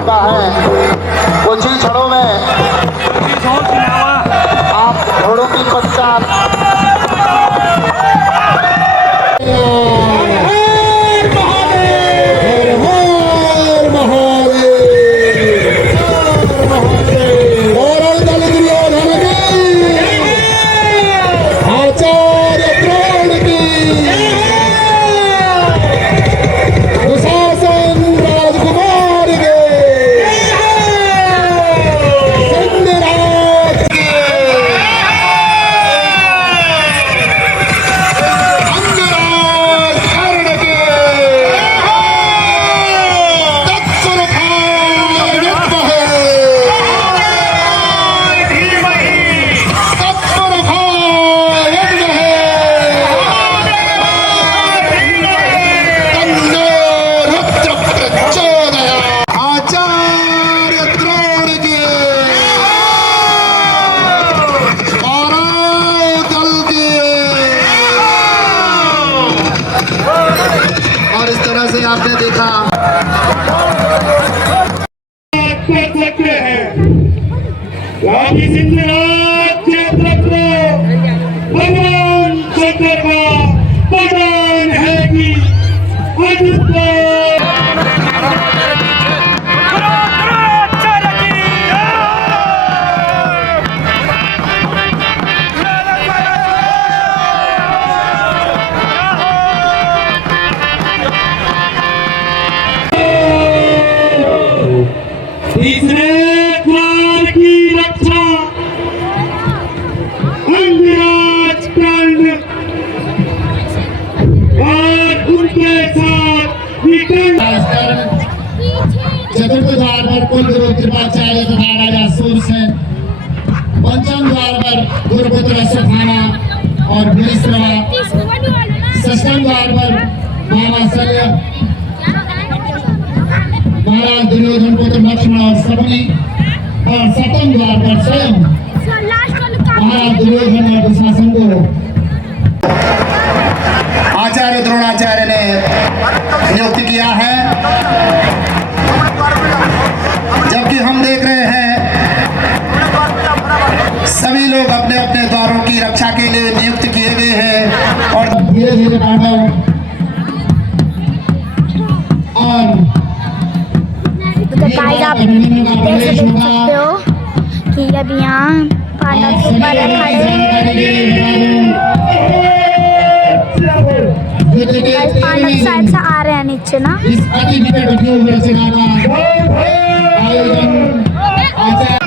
चुका है। कुछ ही क्षणों में आप घोड़ों की पहचान आपने देखा भगवान शंकर का वरदान है कि तीसरे द्वार की रक्षा अंगराज कंड और उनके साथ चतुर्थ द्वार पर कुलगुरु कृपाचार्य तथा राजा सूरसेन, पंचम द्वार पर गुरुपुत्र अश्वत्थामा और भीष्मवा, षष्ठम द्वार पर मामा शल्य, महाराज दुर्योधन पुत्र लक्ष्मण और शकुनी, और सप्तम द्वार पर स्वयं महाराज दुर्योधन और दुशासन को आचार्य द्रोणाचार्य ने नियुक्त किया है। जबकि हम देख रहे हैं सभी लोग अपने अपने द्वारों की रक्षा के लिए नियुक्त किए गए हैं और धीरे धीरे पांडव और गाइस आप देख सकते हो कि अब यहाँ पांडव के ऊपर पांडव साइड से आ रहे हैं नीचे ना। इस अति विकट रचना का आयोजन आचार्य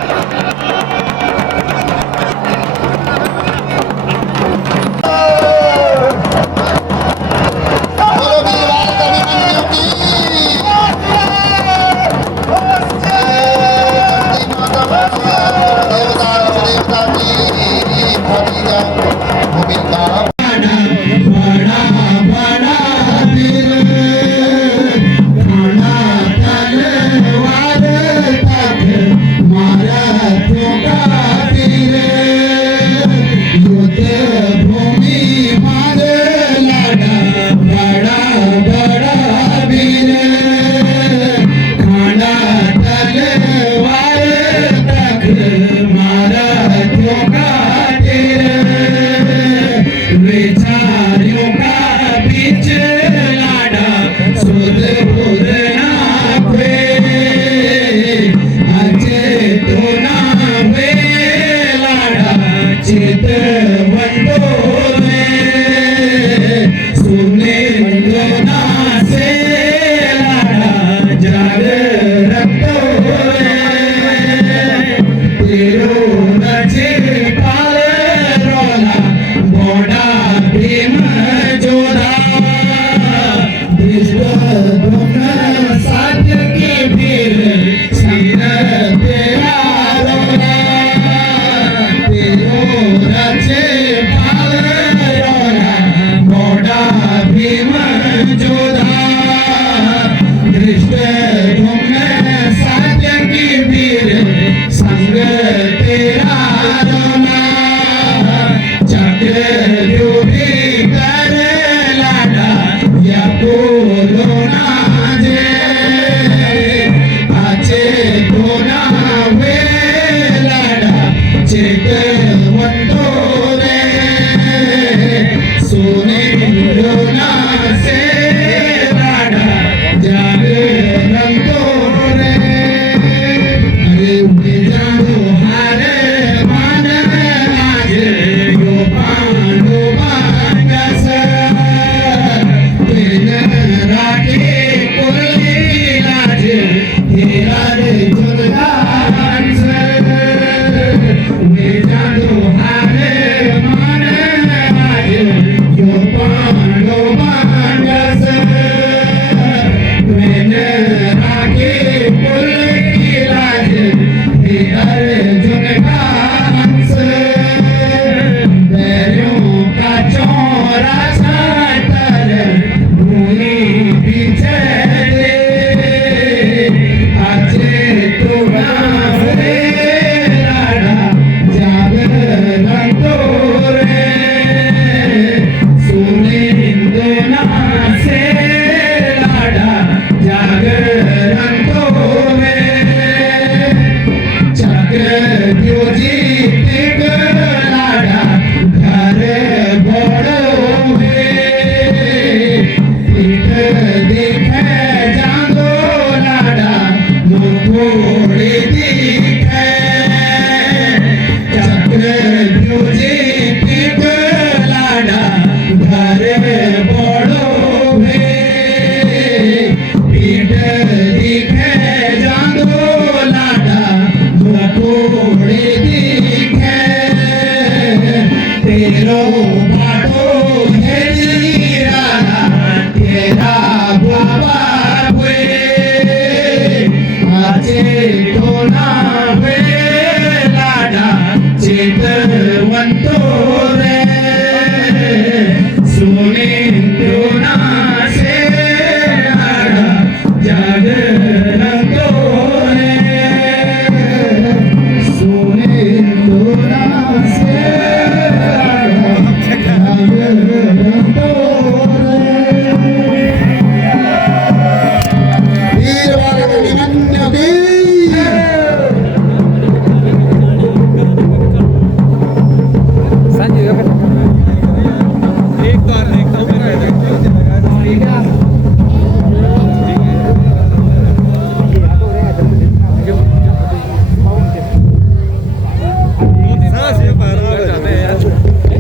वीर भारत अभिमन्यु वीर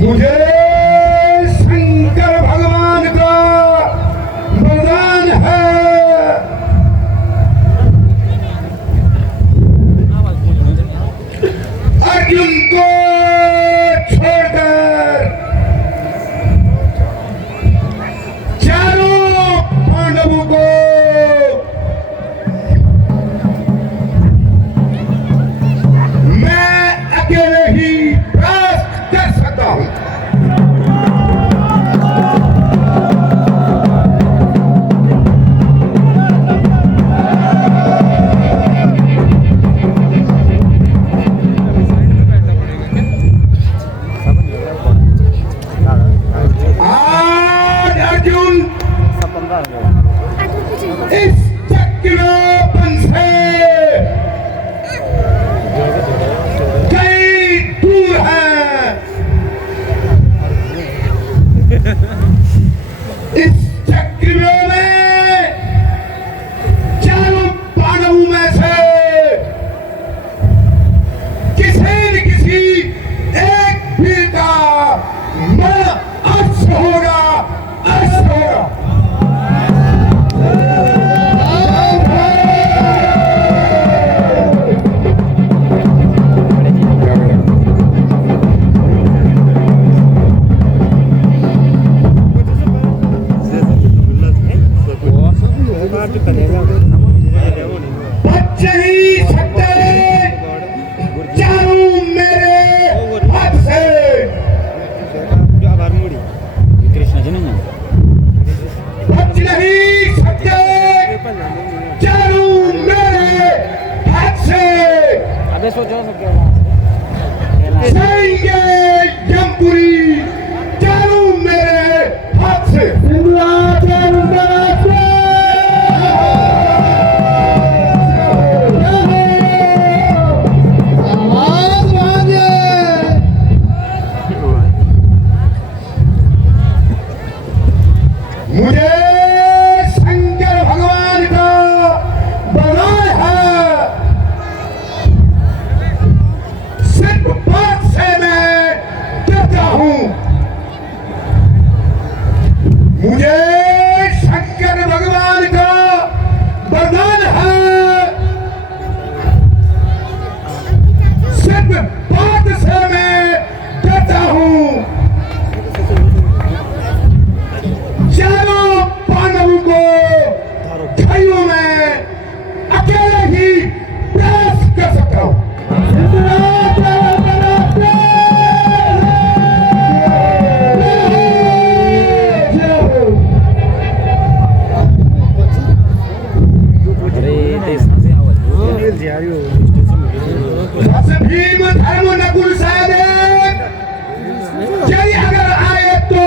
मुझे शंकर भगवान का वरदान है अर्जुन को छोड़कर चारों पांडवों को मैं अकेले ही परास्त कर सकता हूं। आज अर्जुन इस चक्रपन से कई दूर है। इस चक्र में चारों पांडवों में से किसी न किसी एक वीर का मरण अवश्य होगा, अवश्य होगा। बच्चे ही सकते चारों मेरे हाथ से। बच नहीं सकते चारों मेरे हाथ से। जाएंगे यमपुरी चारों मेरे हाथ से। मुझे शंकर भगवान का वरदान है। सिर्फ बात से मैं डरता हूं। मुझे शंकर भगवान का वरदान है। सिर्फ बात से मैं डरता हूं। चारों पांडवों को खाइयों में अकेले ही प्रयास कर सकता हूं। भीम धर्म नकुल सहदेव यदि अगर आए तो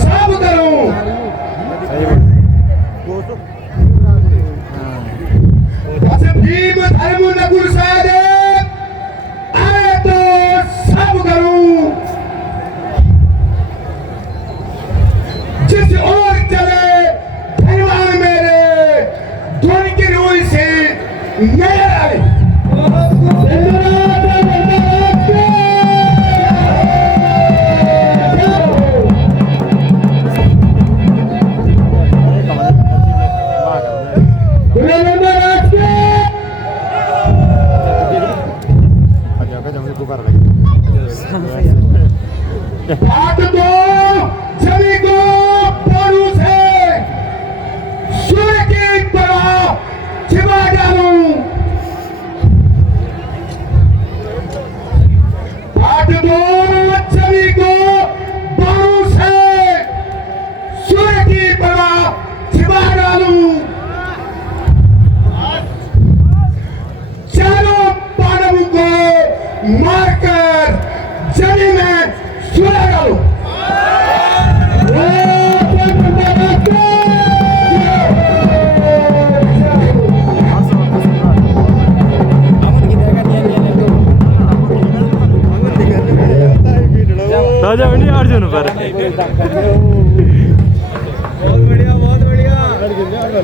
सब करूं। भीम धर्म नकुल सहदेव आए तो सब करूं। जिस ओर चले भगवान मेरे ध्वनि की रोई से नजर आई। बात दो सभी को पारू से सूर्य की तरह छिपा डालूं।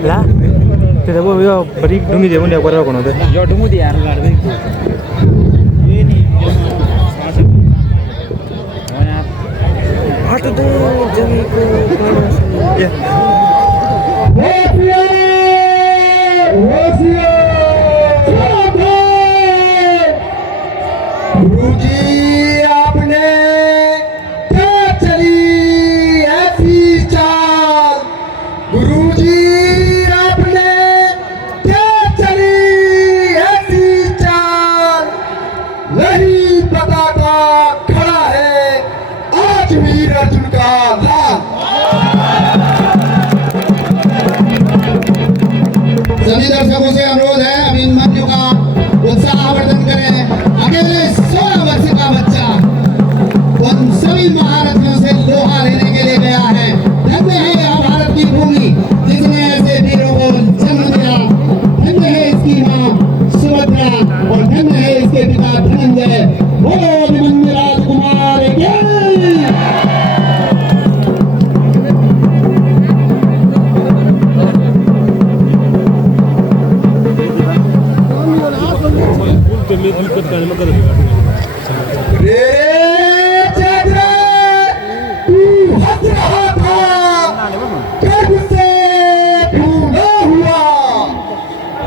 ला ते वो बड़ी डूंगी देवन या करा कोण होते यो डुमू दे यार गाड़ दे ये नहीं हाथ दो जमी को ये गुरुजी आपने क्या चली ऐसी चाल गुरुजी आपने क्या चली ऐसी चाल नहीं पता था खड़ा है आज वीर अर्जुन का लाल सभी दर्शकों से अनुरोध है अभिमन्यु का उत्साहवर्धन करें अकेले 16 वर्ष का बच्चा उन सभी महारथियों से लोहा लेने के लिए गया है धन्य है यह भारत की भूमि जिसने ऐसे वीरों को जन्म दिया धन्य है इसकी मां सुभद्रा और धन्य है इसके पिता धनंजय बोलो अभिमन्यु राजकुमार की रे चंद्र तू हंस रहा था गर्व से भूला हुआ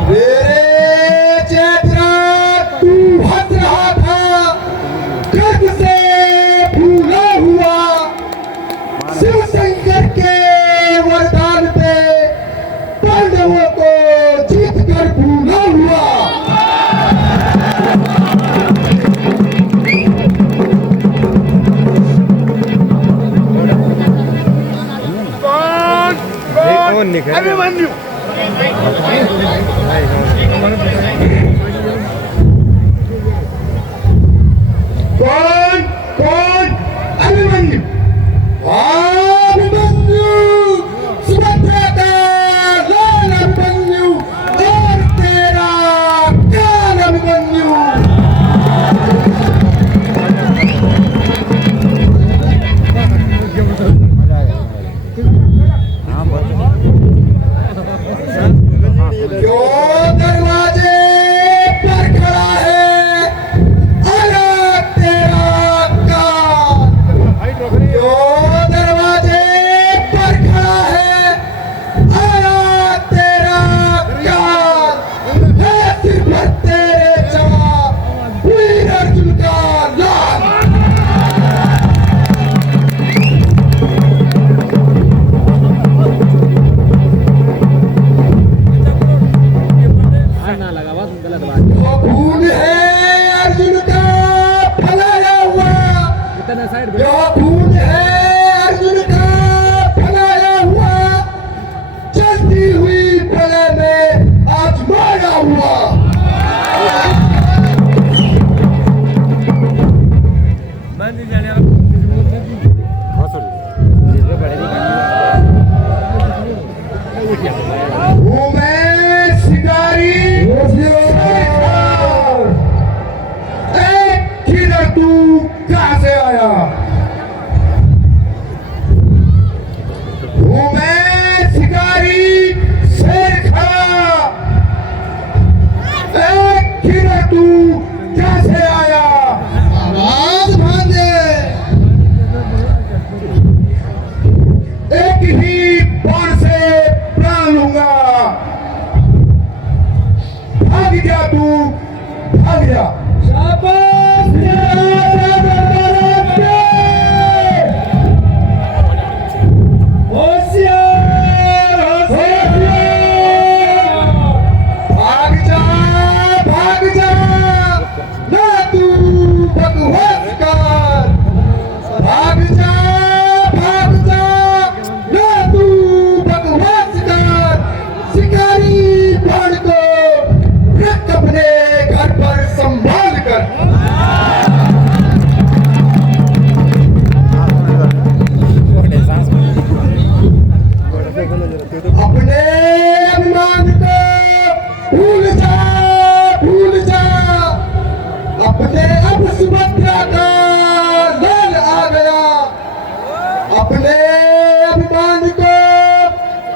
रे चंद्र तू हंस रहा था गर्व से भूला हुआ शिव शंकर के वरदान पे पांडवों को जीत कर भूला हुआ अभिमन्यु कौन कौन अभिमन्यु अभिमन्यु सुभद्रा का लाल अभिमन्यु और तेरा काल अभिमन्यु क्यों दरवाजे पर खड़ा है अरे तेरा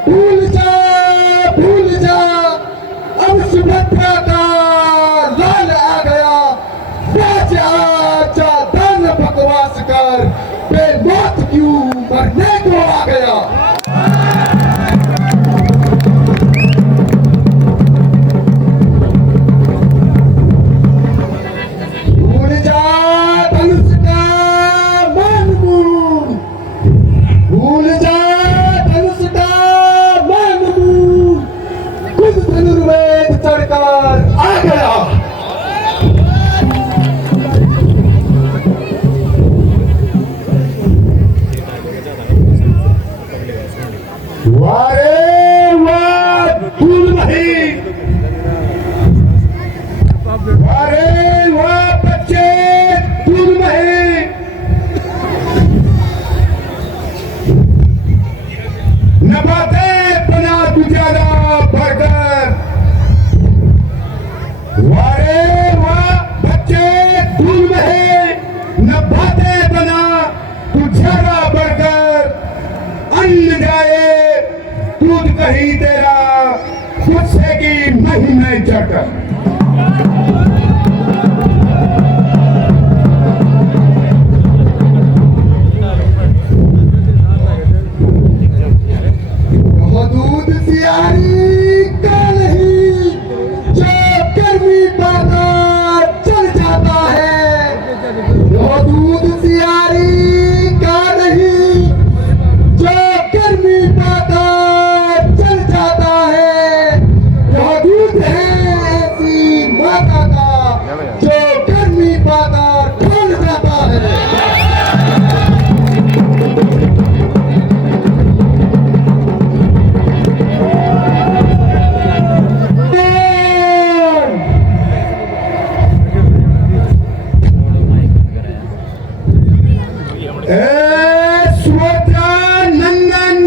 भूल जा अब सुभद्रा का लाल आ गया राज आजा धन बकवास कर बेमौत क्यों मरने को आ गया भूल जा धनुष का मनमूल भूल जा धनुष का मनमूल खुद धनुर्वेद चढ़कर आ गया वारे वाह धूल नहीं वारे वाह बच्चे धूल नहीं नबाते बना गुजारा भरकर वारे वाह बच्चे धूल नहीं नबाते बना गुजारा भरकर अन्न जाए दूध कहीं तेरा गुस्से की महीने चढ़कर दूध सियारी का नहीं जो गर्मी पाता चल जाता है वो दूध सियारी का नहीं जो गर्मी पाता चल जाता है यह दूध है ऐसी माता का जो गर्मी पाता ढल जाता है सुभद्रा नंदन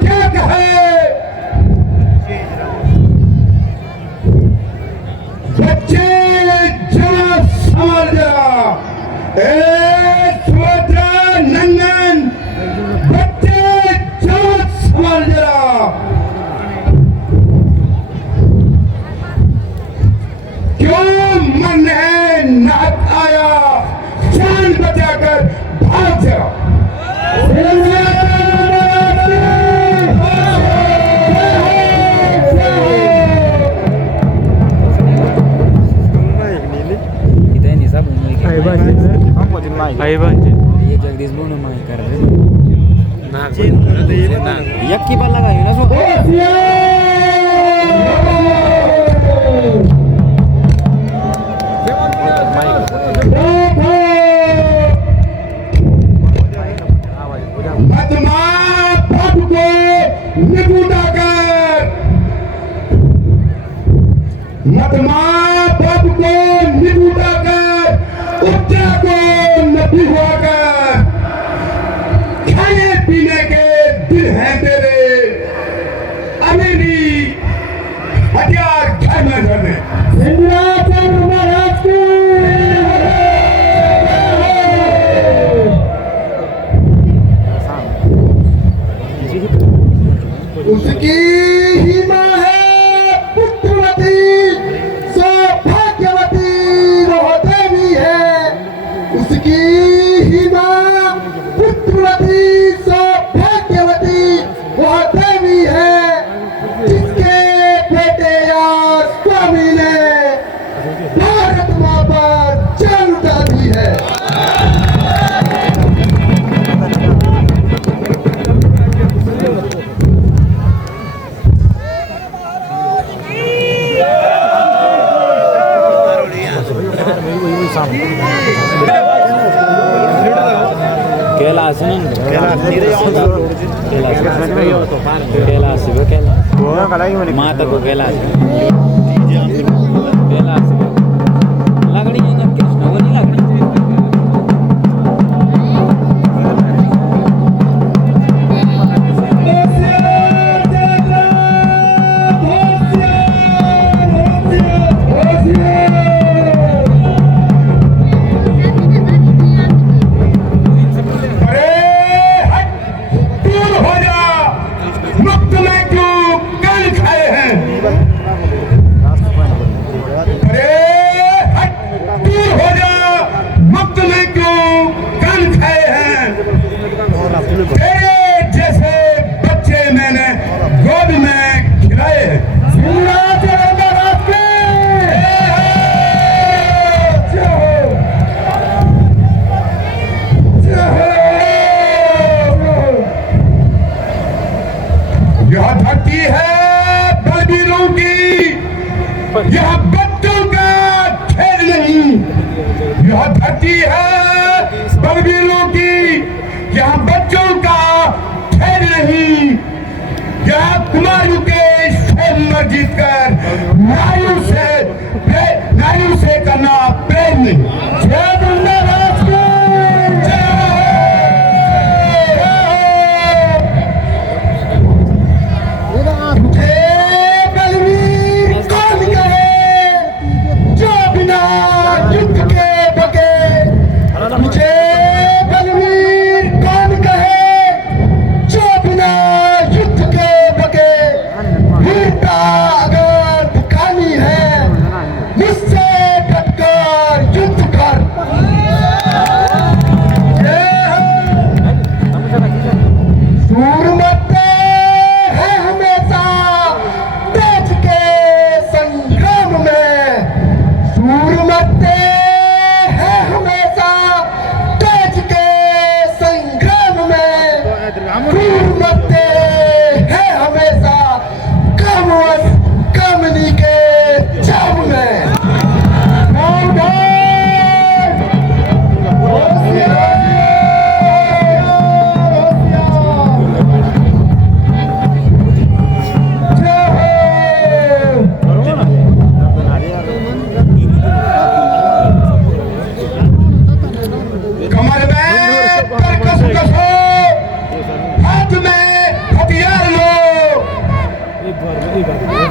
क्या कहे बच्चे जरा समझ जरा सुभद्रा नंदन बच्चे जरा समझ जरा क्यों मन है नाथ आया जान बचाकर भाग जाओ ये जगदीश बोल माई कर रहे यक्की पर लगाई ना सो मदमा बाप को निबूटा कर मदमा बाप को निबूटा कर उपजा को नबी होकर खाने पीने के दिल हैं तेरे अमीरी हथियार घर में घर में सिंहासन महाराज की उसकी ही माँ है पुत्रवती सौभाग्यवती वह देवी है उसकी ही माँ पुत्रवती सौभाग्यवती वह देवी है जिसके बेटे या स्वामी ने भारत माँ पर जान उठा दी है कैलाश माता को कैलाश कैलाश लगड़ी है ना कृष्ण वो नहीं लगड़ी दूर हो जा मुक्त में क्यों कल खाए हैं? अरे हट, दूर हो जा, मुक्त में क्यों कल खाए हैं? तेरे जैसे बच्चे मैंने गोद में खिलाए हैं। यह धरती है बलवीरों की, यह बच्चों का खेल नहीं। यह धरती है बलवीरों की, यह बच्चों का खेल नहीं। यह कुमारों के स्वयं जीत कर नायु से करना प्रेम नहीं। जय दुर्गा राज की जय।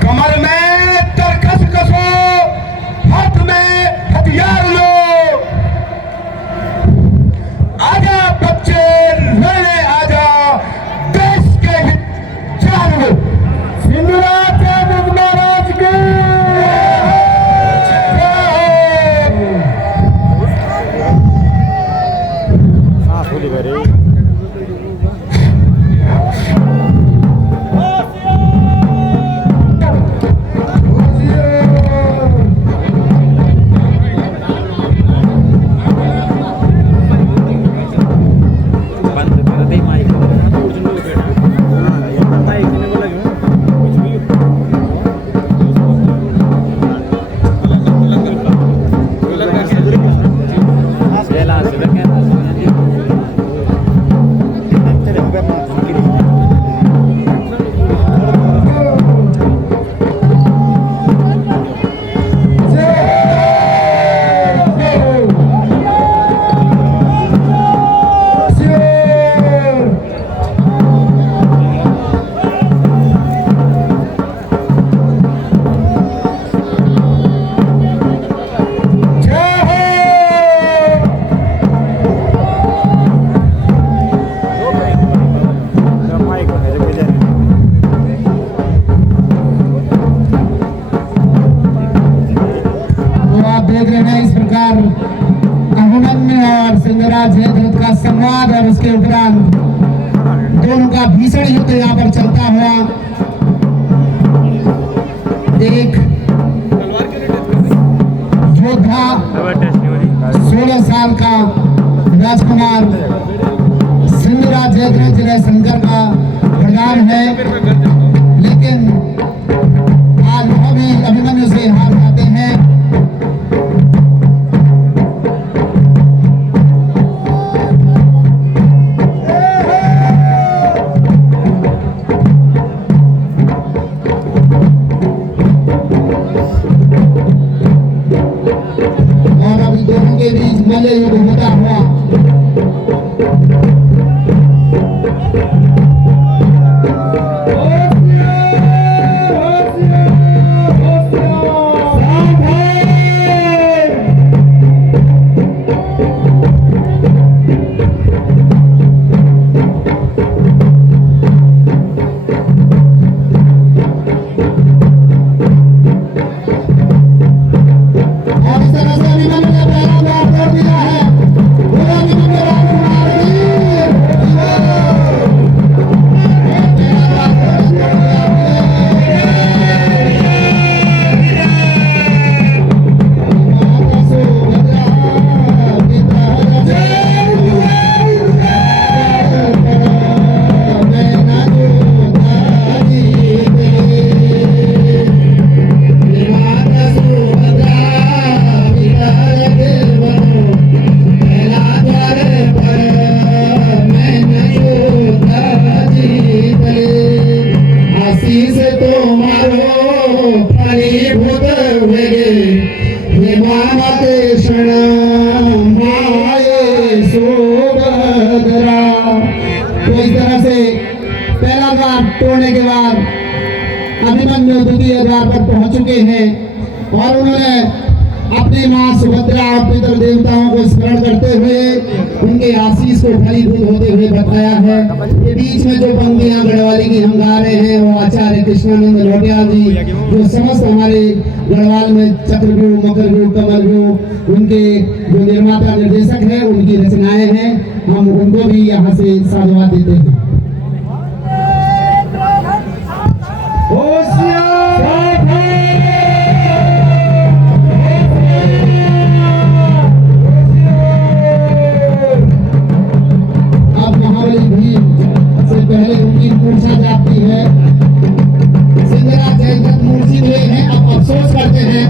कमर में तरकस कसो, हाथ में हथियार लो। आजा बच्चे लड़ने आजा, देश के हित जान लो। सिंधुराज महाराज की देख रहे हैं इस प्रकार अभिमन्यु और सिंहराज जयद्रथ का संवाद और उसके उपरांत दोनों का भीषण युद्ध यहाँ पर चलता हुआ। एक योद्धा 16 साल का राजकुमार सिंहराज जयद्रथ जय शंकर का प्रधान है, लेकिन आज वह भी अभिमन्यु से हार जाते हैं। और अभी दोनों के बीच मल्ल युद्ध होता हुआ घनीभूत वेगे हेमावते क्षण माये सुभद्रा। तो इस तरह से पहला द्वार तोड़ने के बाद अभिमन्यु द्वितीय द्वार पर पहुंच चुके हैं और उन्होंने अपनी मां सुभद्रा और पितर देवताओं को स्मरण करते हुए उनके आशीष को फलीभूत होते हुए बताया है। ये बीच में जो पंक्तियां गढ़वाली की हम गा रहे हैं वो आचार्य कृष्णानंद लोटिया जी जो समस्त हमारे गढ़वाल में चक्रव्यूह, मकरव्यूह, कमलव्यूह उनके जो निर्माता निर्देशक हैं उनकी रचनाएं हैं। हम उनको भी यहाँ से साधुवाद देते हैं। पहले उनकी मूर्छा जाती है, सिंगरा जयदत्त मूर्छित हुए हैं, अब अफसोस करते हैं।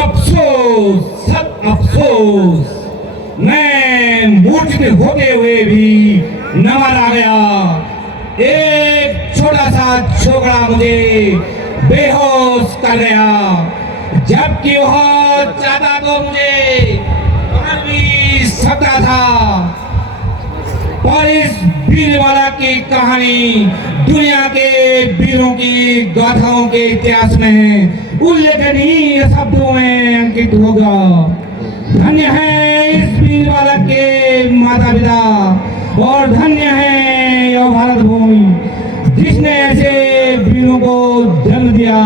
अफसोस, सब अफसोस, मैं मूर्छित होते हुए भी न मारा गया। एक छोटा सा छोकरा मुझे बेहोश कर गया, जबकि वह चाहता तो मुझे मार भी सकता था। और इस वीरवाला की कहानी दुनिया के वीरों की गाथाओं के इतिहास में उल्लेखनीय शब्दों में अंकित होगा। धन्य है इस वीरवाला के माता पिता और धन्य है यह भारत भूमि जिसने ऐसे वीरों को जन्म दिया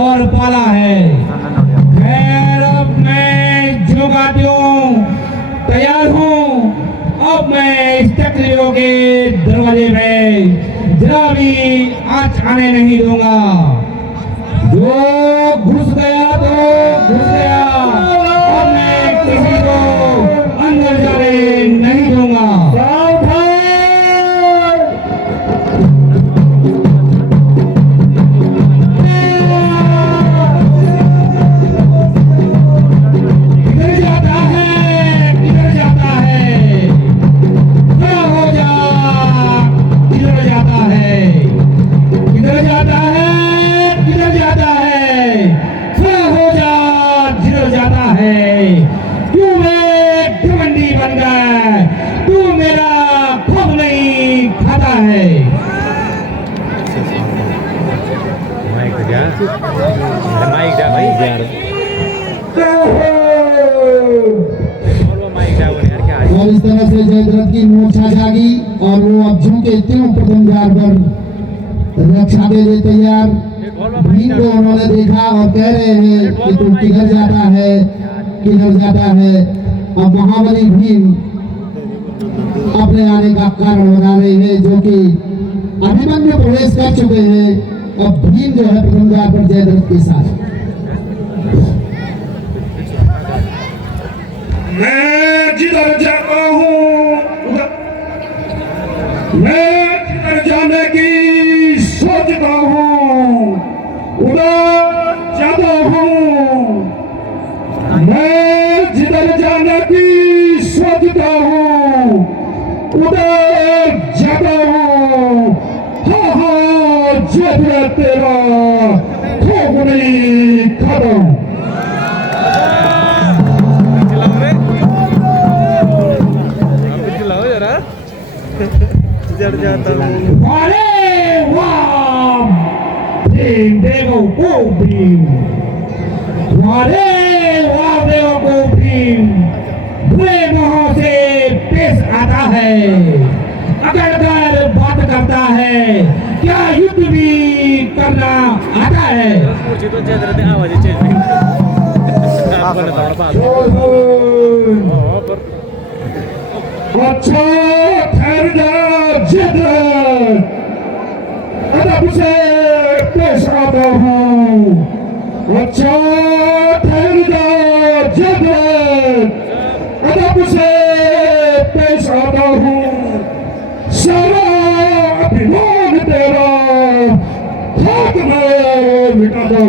और पाला है। खैर अब मैं जुगातियों तैयार हूँ। अब मैं इस चक्रियों के दरवाजे में जरा भी आँच आने नहीं दूंगा। जो घुस गया तो घुस गया, अब मैं किसी को अंदर जाने नहीं दूंगा। और इस तरह से जयद्रथ की मूर्छा जागी और वो अब झुके त्यों प्रथम द्वार पर रक्षा के लिए तैयार। भीम को उन्होंने देखा और कह रहे हैं कि तू किधर जाता है, किधर जाता है। अब महाबली भीम अपने आने का कारण बना रहे हैं, जो कि अभिमन्यु प्रवेश कर चुके हैं। अब भीम जो है प्रथम द्वार पर जयद्रथ के साथ। मैं जिधर जाता हूँ, मैं जिधर जाने की सोचता हूँ उधर जाता हूँ। मैं जिधर जाने की सोचता हूँ उधर जाता हूँ। हाँ हाँ जयद्रथ तेरा खोपड़ी खत्म। जाता हूँ। अरे वाह भीम देवो को भीम, अरे वाह देवो को भीम बुरे मुंहों से पेश आता है, अकड़कर बात करता है, क्या युद्ध भी करना आता है। तो जयद्रथ आवाज चेंज अच्छा ठहर जा जयद्रथ, अदब से पेश आता हूँ। अच्छा ठहर जा जयद्रथ, अदब से पेश आता हूँ। सारा अभिमान तेरा हाथ में मिटा दो।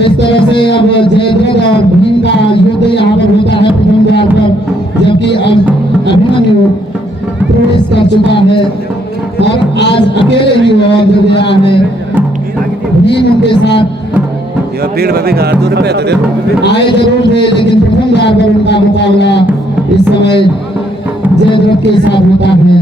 और इस तरह से अब जयद्रथ और भीम का युद्ध यहाँ पर होता है प्रथम द्वार पर, जबकि अब अभिमन्यु प्रवेश कर चुका है और आज अकेले ही वो अंदर गया है। भीम उनके साथ ये भीड़ में भी गाड़ दूर पे तो आए जरूर थे, लेकिन प्रथम द्वार पर उनका मुकाबला इस समय जयद्रथ के साथ होता है।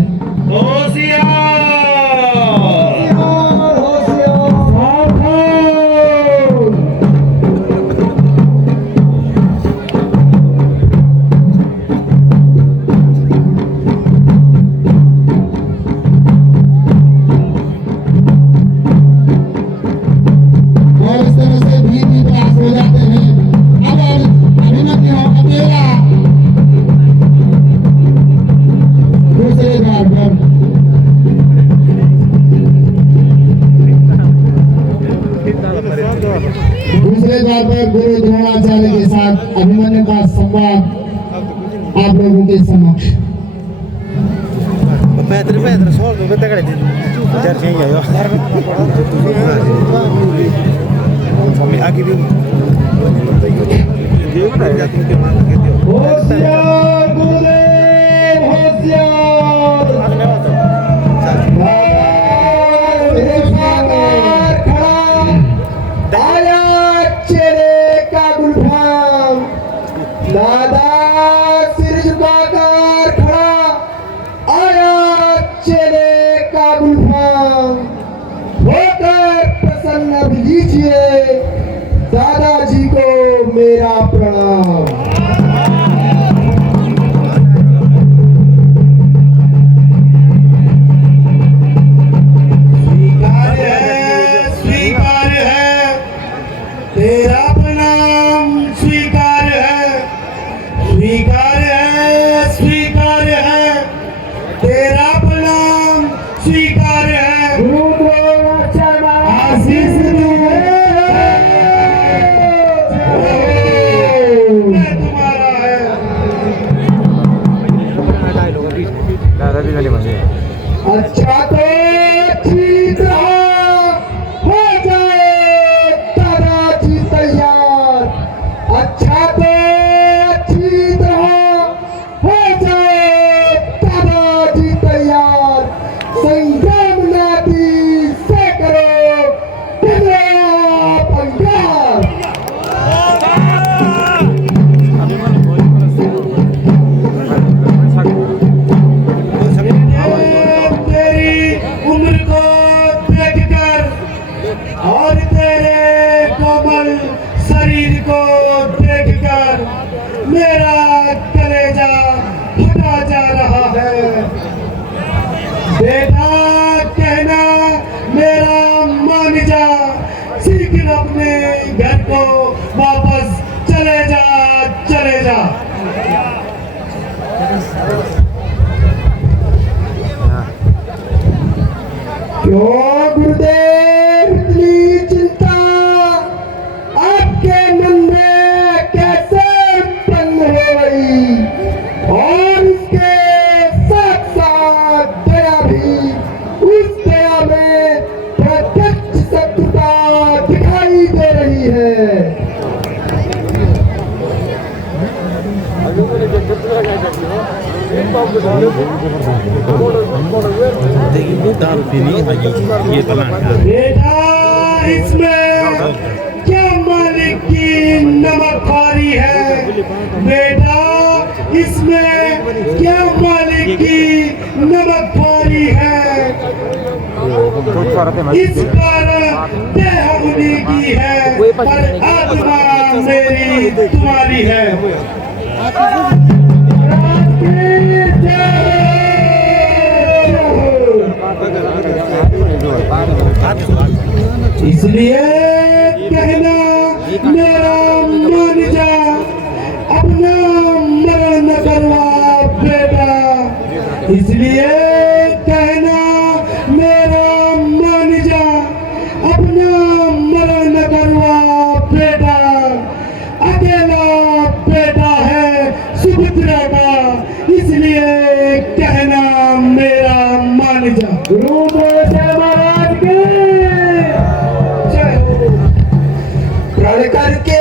और इस तरह से भीम भी पास हो जाते हैं। अब अभिमन्यु अकेला दूसरे द्वार पर, दूसरे द्वार पर गुरु द्रोणाचार्य के साथ अभिमन्यु का संवाद आप लोगों के समक्ष। पैदल सोल दो तगड़े चर्च यही आयो हमें आगे भी होशियार गुरुदेव होशियार, आया चेले का गुलफाम, दादा सिर झुकाकर खड़ा, आया चेले का गुलफाम, होकर प्रसन्न अब लीजिए दादाजी को मेरा प्रणाम। स्वीकार है तेरा प्रणाम, स्वीकार है, स्वीकार है, स्वीकार है तेरा प्रणाम, स्वीकार है। गुरु द्रोणाचार्य आशीष तुम्हारा है। अच्छा तो ठीक हो जाए दादाजी तैयार, अच्छा तो ठीक हो जाए दादाजी तैयार, संगम नदी से करो पंगार। तेरी उम्र को देखकर और तेरे कोमल शरीर को देखकर मेरा कलेजा फटा जा रहा है। बेटा कहना मेरा मान जा, शीघ्र अपने घर को वापस चले जा, चले जा। क्यों गुरुदेव इतनी चिंता आपके मन में कैसे उत्पन्न हो गई, और इसके साथ साथ दया भी, उस दया में प्रत्यक्ष शत्रुता दिखाई दे रही है। दारू पीनी ये बेटा इसमें क्या मालिक की नमकखारी है, बेटा इसमें क्या मालिक की नमकखारी है, इस पर देह उन्हीं की है पर आत्मा मेरी तुम्हारी है। इसलिए कहना मेरा मान जा, अपना मरण करवा बेटा, इसलिए कहना मेरा मान जा, अपना मरण करवा बेटा। अकेला बेटा है सुभद्रा का, इसलिए कहना मेरा मान जा। गुरु महाराज के जय हो। करके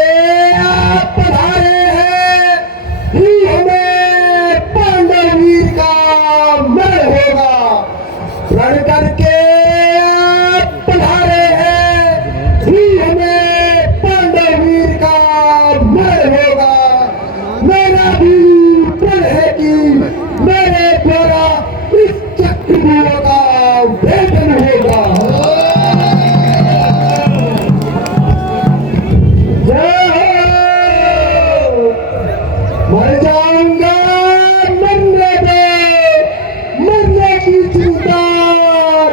आप पधारे हैं, ही हमें पांडव वीर का मरण होगा। रण करके आप पधारे हैं, ही हमें पांडव वीर का मरण होगा। मेरा भी प्रण है कि मेरे द्वारा इस चक्रव्यूह का भेदन होगा। मर जाऊंगा मरने दो, मरने की चिंता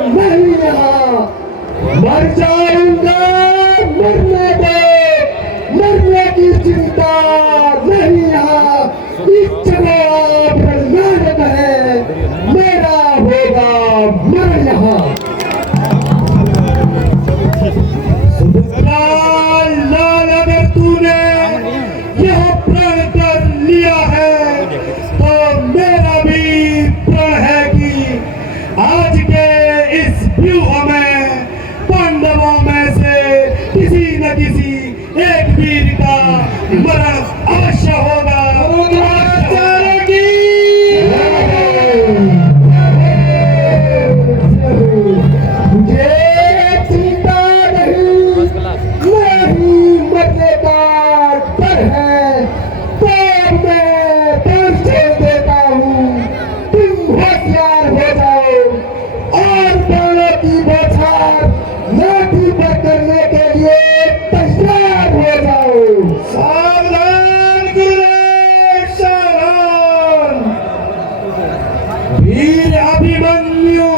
नहीं यहाँ। मर जाऊंगा मरने दो, मरने की चिंता नहीं यहाँ। इस जगह प्रणाम है, मेरा होगा मर यहाँ। लाल अगर तूने यह प्रण कर लिया है तो मेरा भी प्रण है कि आज के इस व्यूह में पांडवों में से किसी न किसी एक वीर का मरण अवश्य होगा। आचार्य की मुझे चिंता नहीं मरने का डर है, तो मैं डर छोड़ देता हूँ। तुम होशियार हो जाओ और बाणों की बौछार लाठी पर करने के लिए तैयार हो जाओ। सावधान गुरुदेव सावधान। वीर अभिमन्यु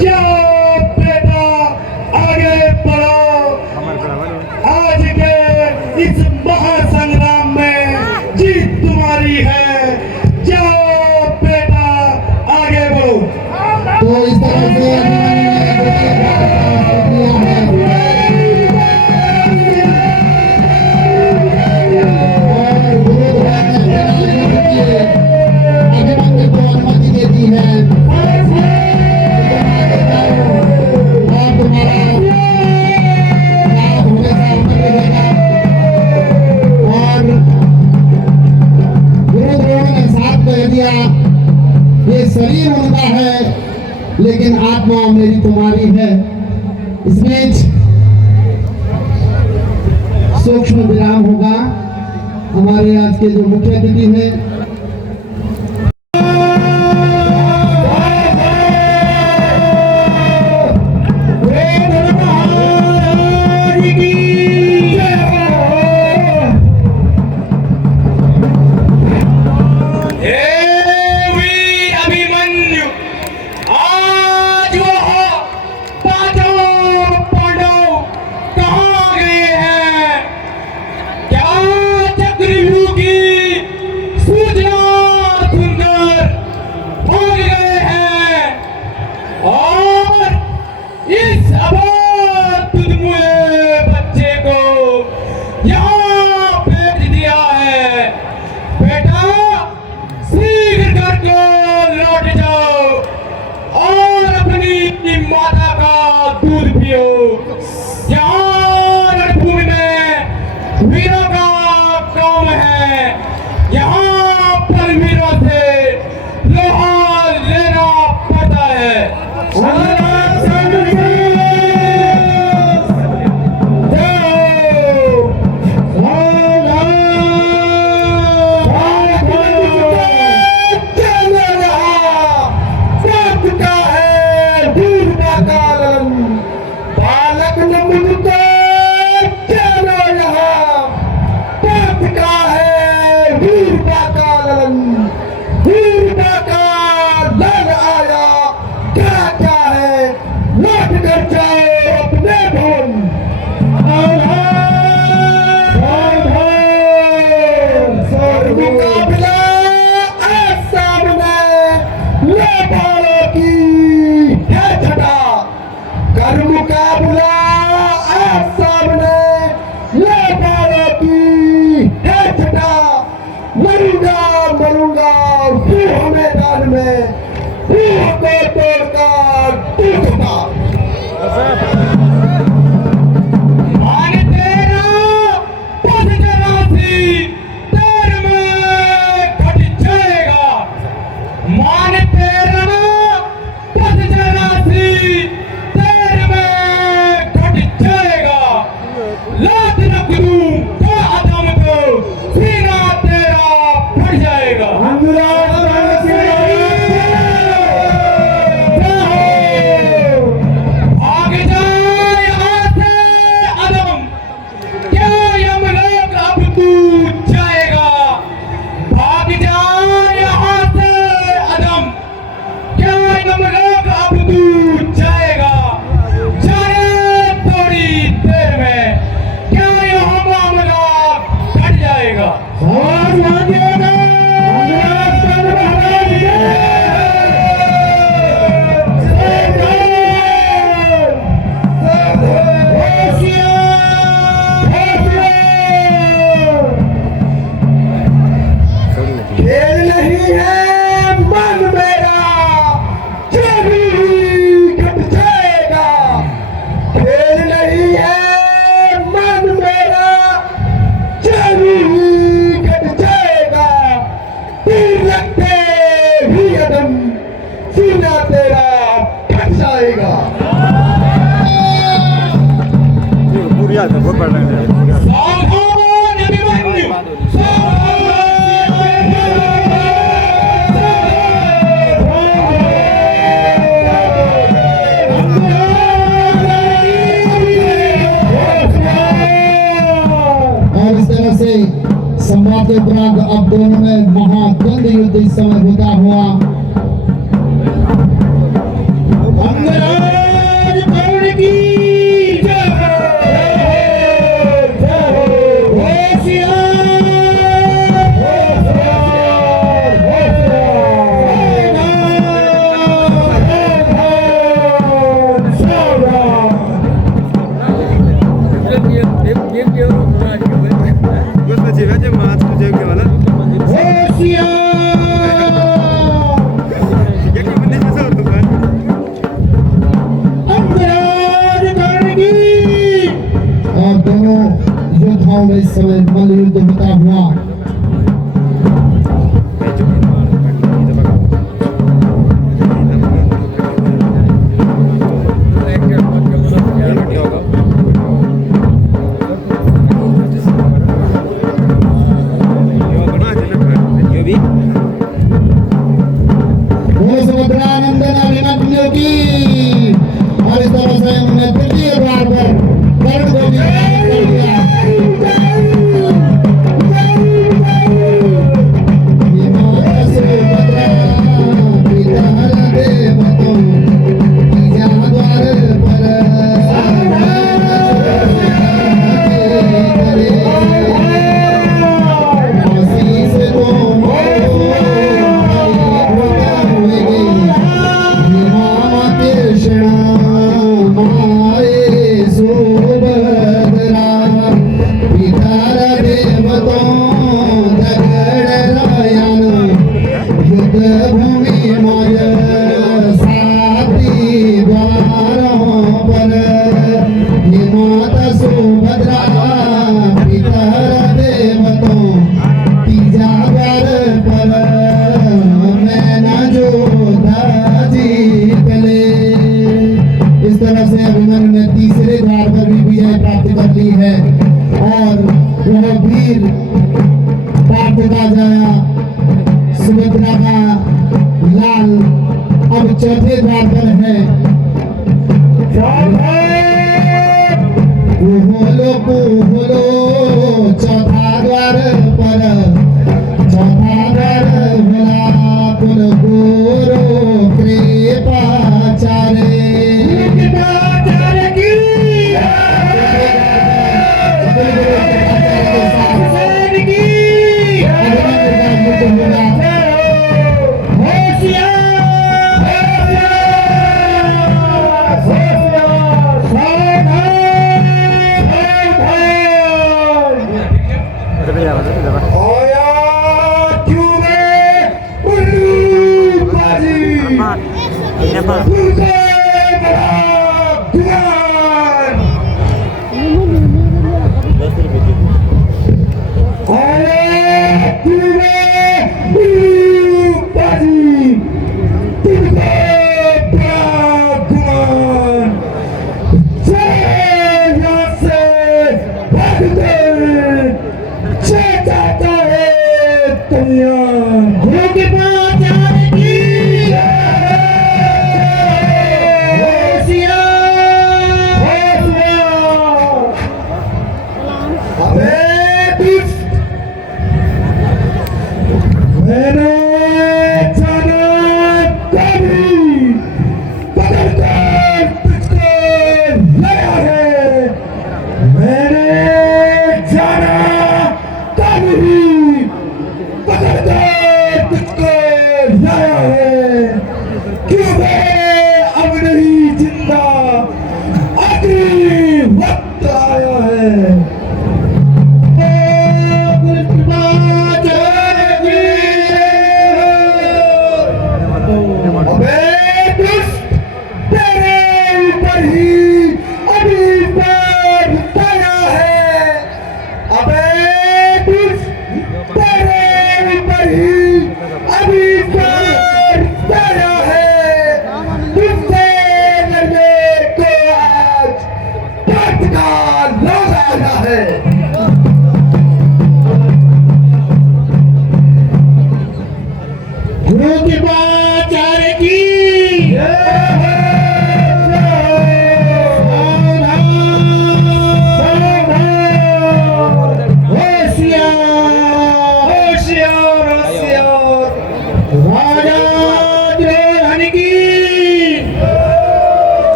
जाओ बेटा आगे बढ़ो। आज के इस महासंग्राम में जीत तुम्हारी है। जाओ बेटा आगे बढ़ो। तो इस तरह से अभिमन्यु को अनुमति दे दी है। ये शरीर उनका है लेकिन आत्मा मेरी तुम्हारी है। इसमें सूक्ष्म विराम होगा। हमारे आज के जो मुख्य अतिथि हैं और इस तरह से संवाद के उपरांत अब दोनों में महाद्वंद युद्ध इस समय होता हुआ अंगराज कर्ण की जय और दोनों योद्धाओं में इस समय मल्ल युद्ध होता हुआ सुभद्रानंदन अभिमन्यु की और इस तरह से उन्हें तृतीय द्वार पर कर्ण को भी कर दिया। ये माता सुभद्रा पिता देवतों तीजा द्वार पर आशीष को इस तरह से अभिमन्यु ने तीसरे द्वार पर भी विजय प्राप्त कर ली है और वह वीर पार्थका जाया सुभद्रा का लाल अब चौथे द्वार पर है। कुहलो चौथा द्वार पर चौथा द्वार भला कुल गोरो कृपाचार्य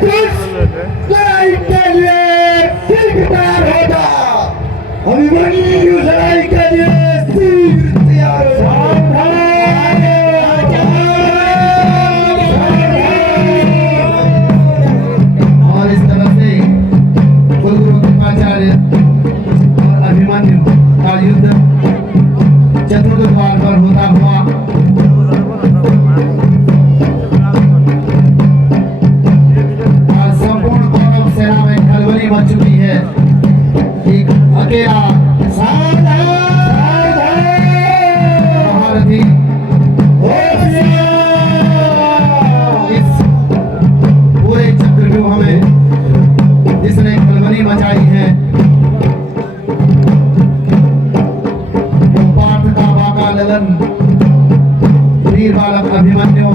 लड़ाई के लिए शीघ्र तैयार हो जा। अभिमन्यु लड़ाई के लिए शीघ्र तैयार हो जा। और इस तरह से कुलगुरु कृपाचार्य और अभिमन्यु का युद्ध चतुर्थ द्वार पर होता हुआ आज संपूर्ण कौरव सेना में खलबली मच चुकी है। एक अकेला महारथी इस पूरे चक्रव्यूह में जिसने खलबली मचाई है वो पार्थ का बाका ललन वीर बालक अभिमन्यु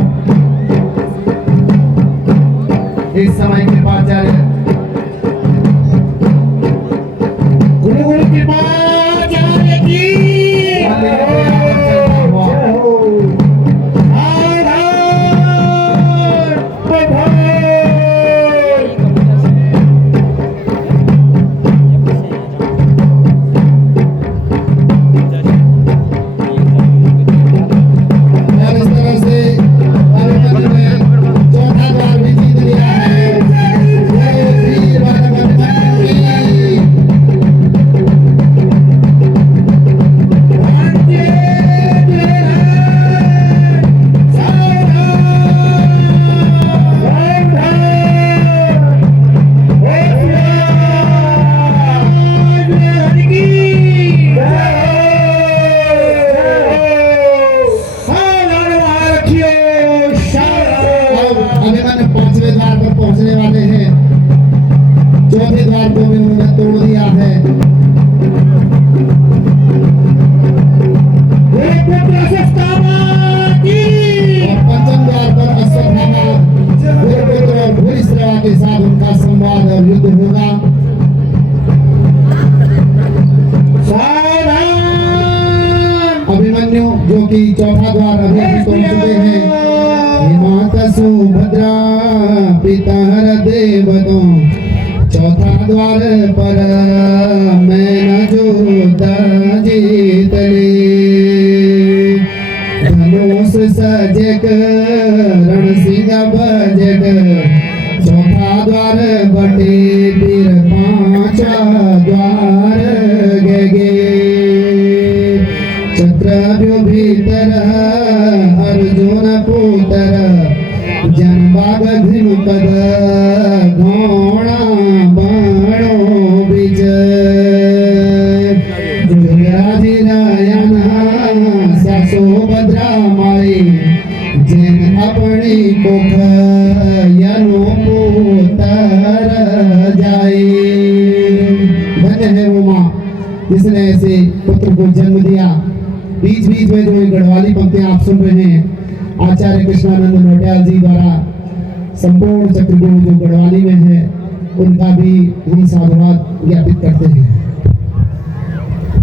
इस समय कृपाचार्य गुरु कृपाचार्य की और इस तरह से अभिमन्यु ने चौथा द्वार भी जीत लिया है। जय वीर बालक अभिमन्यु की। अब अभिमन्यु पांचवें द्वार पर पहुंचने वाले हैं। चौथे द्वार को भी उन्होंने तोड़ दिया है। और पंचम द्वार पर अश्वत्थामा गुरुपुत्र और भूरिश्रवा के साथ उनका संवाद और युद्ध होगा। अभिमन्यु जो कि चौथा द्वार अभी अभी तोड़ चुके हैं। माता सुभद्रा पिता देवतो चौथा द्वार पर मैं न जोता जीतले धनुष सजक रणसिंह बजक चौथा द्वार बटे वीर पांचा द्वार गे चक्रव्यूह भीतर अर्जुन पुत्र जनबाग भीम पद घोड़ा बाणो विजय जुगराजी नयन सासो भद्रा माई जिन अपनी कोख यनो पुत्र जाए। धन्य है वो माँ जिसने ऐसे पुत्र को जन्म दिया। बीच बीच में जो ये गढ़वाली पंक्तियां आप सुन रहे हैं आचार्य कृष्णानंद नौटियाल जी द्वारा संपूर्ण चक्रव्यूह जो गढ़वाली में है उनका भी हम साधुवाद ज्ञापित करते हैं।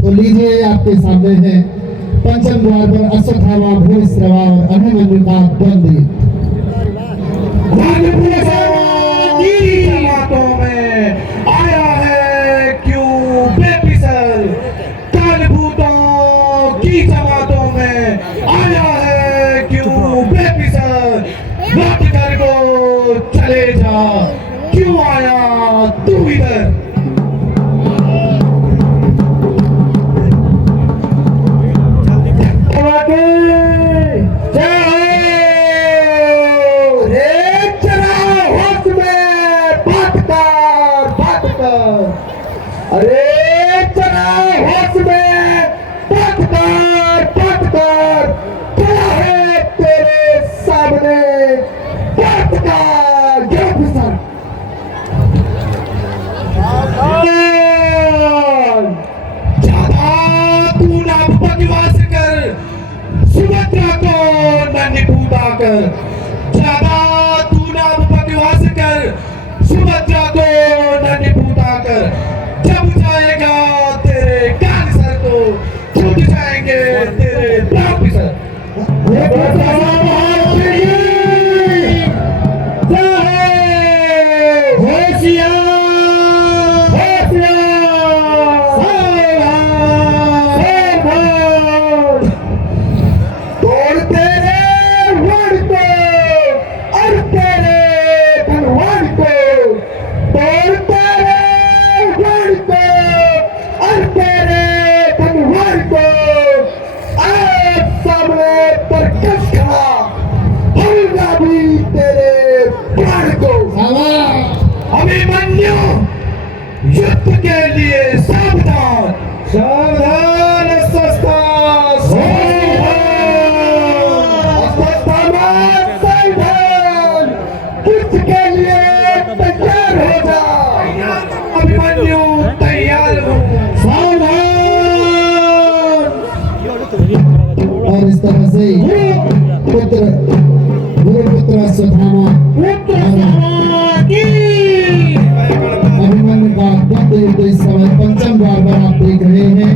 तो लीजिए आपके सामने है पंचम द्वार पर अश्वत्थामा भूरिश्रवा और अभिमन्यु का द्वंद्व। जमातों में आया है क्यों बेपिसल कालभूतों की जमातों में आया है क्यों बेपिसल लौट कर को चले जा क्यों आया तू इधर। अरे चला होश में पटकर पटकर क्या है तेरे सामने पटकर गिरफ्तार ज्यादा तू ना बकवास कर सुभद्रा को न निपुता कर ज्यादा तू ना बकवास कर सुभद्रा को न निपुता कर। जब जाएगा तेरे कान सर को छूट जाएंगे तेरे बाप सर। जय अभिमन्यु युद्ध के लिए सावधान सावधान अस्वस्थ युद्ध के लिए तैयार हो जा अभिमन्यु तैयार हो और इस तरह से पुत्र गुरुपुत्र अश्वत्थामा अभिमन्यु का द्वंद्व युद्ध इस समय पंचम द्वार पर आप देख रहे हैं।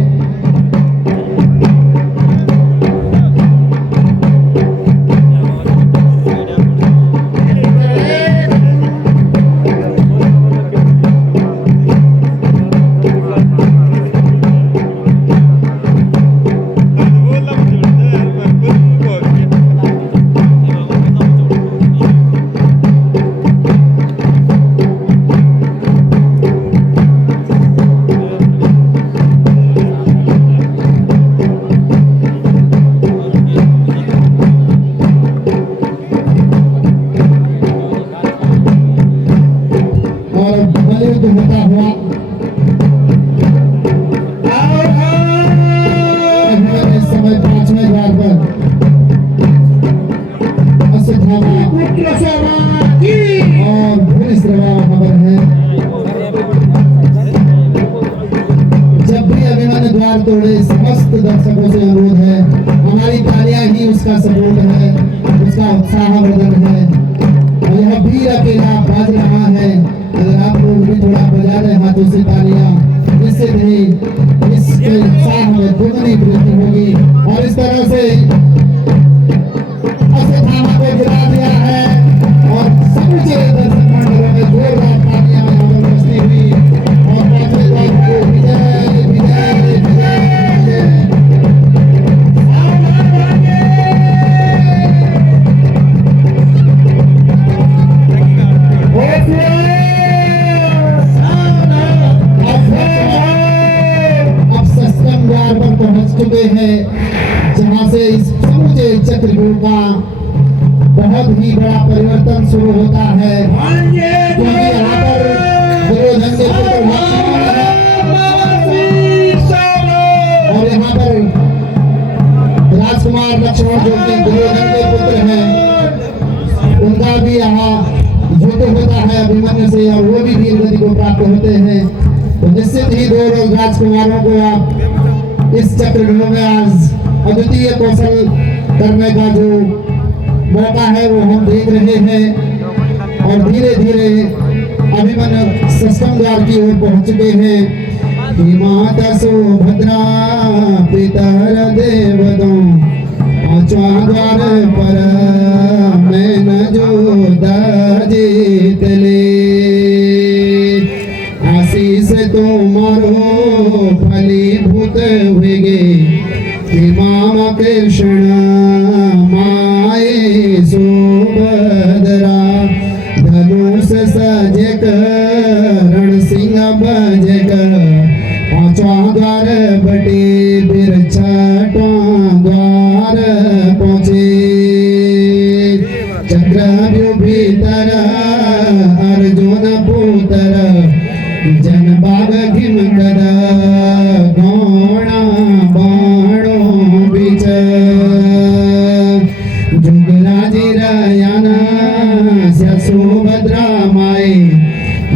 होता हुआ इस समय पांचवें द्वार पर अश्वत्थामा और भूरिश्रवा खबर है। जब भी अभिमन्यु द्वार तोड़े समस्त दर्शकों से अनुरोध है, हमारी तालियां ही उसका सपोर्ट है, उसका उत्साहवर्धन है। और यह वीर अकेला बाज रहा है, अगर आप लोग भी थोड़ा बजा रहे हाथों से तालियां, इससे भी इसके उत्साह में दुगनी वृद्धि होगी। और इस तरह से अश्वत्थामा को गिरा दिया है और समूचे दर्शक मंडलों में जोरदार तालियां बजती हुई और पांचवें द्वार को विजय विजय विजय पहुंच चुके हैं, जहां से इस समूचे चक्रव्यूह का बहुत ही बड़ा परिवर्तन शुरू होता है। क्योंकि यहाँ पर दुर्योधन के पुत्र लक्ष्मण और यहाँ पर राजकुमार लक्ष्मण जो कि दुर्योधन के पुत्र हैं, उनका भी यहाँ युद्ध होता है अभिमन्यु से और वो भी वीर गति को प्राप्त होते हैं। तो निश्चित ही दो राजकुमारों को आप इस चक्रव्यूह में आज अद्वितीय कौशल करने का जो मौका है वो हम देख रहे हैं। और धीरे धीरे अभिमन्यु सष्टम द्वार की ओर पहुंच चुके हैं। माता सुभद्रा पितर देवदों पांचवा द्वार पर मैं न जो जीत ले, आशीष तो मारो फलीभूत हुएगे माम कृष्ण माए सुभद्रा, धनुष सजक रण सिंह बजक पांचवा द्वार बटे फिर छठवां द्वार पहुंचे। चक्रव्यूह भीतर अर्जुन पुत्र जन बाग घिम गदा गौणा बाणो बिच, जुगराजी रयाना सुभद्रा माए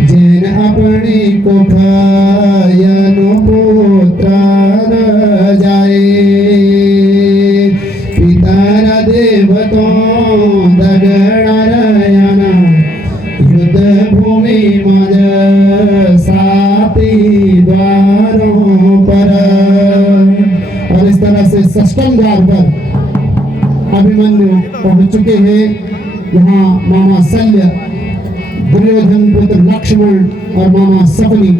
जैन अपनी कोखयनु पुत्र जाए। पितर देवतों दगड़ा रयाना युद्ध भूमि मज साती द्वारों पर। और इस तरह से षष्ठम द्वार पर अभिमन्यु पहुंच चुके हैं। यहाँ मामा शल्य, दुर्योधन पुत्र लक्ष्मण और मामा शकुनी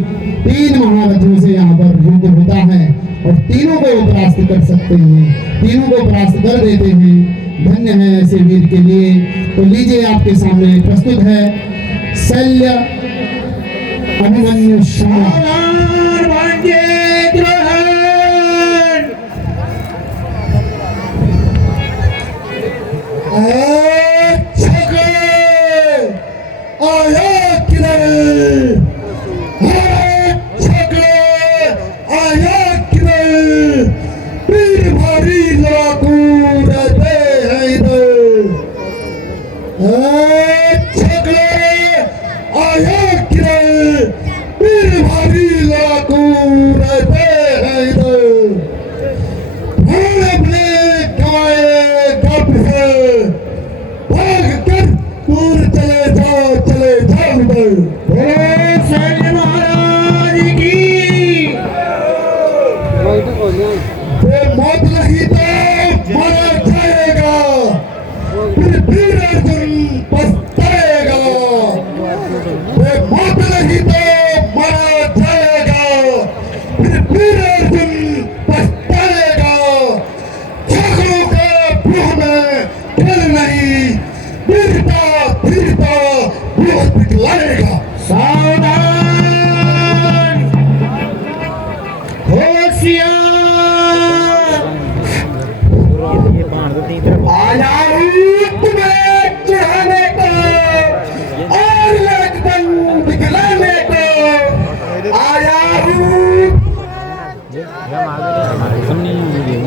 तीन महारथियों से यहाँ पर युद्ध होता है और तीनों को परास्त कर सकते हैं, तीनों को परास्त कर देते हैं। धन्य है ऐसे वीर के लिए। तो लीजिए आपके सामने प्रस्तुत है शल्य अभिमन्यु आया किधर अरे मौत नहीं तो मरा जाएगा, फिर वीर अर्जुन पछताएगा। छात्रों का ब्यूह में ढल नहीं, वीरता धीरता ब्यूह पिघलाएगा। सावधान, होशियार, ये बाण तो तीन तरफ आया हूँ तुम्हें चढ़ाने को और लड़कपन दिखलाने को, आया हूँ। हम आगे सुननी वीडियो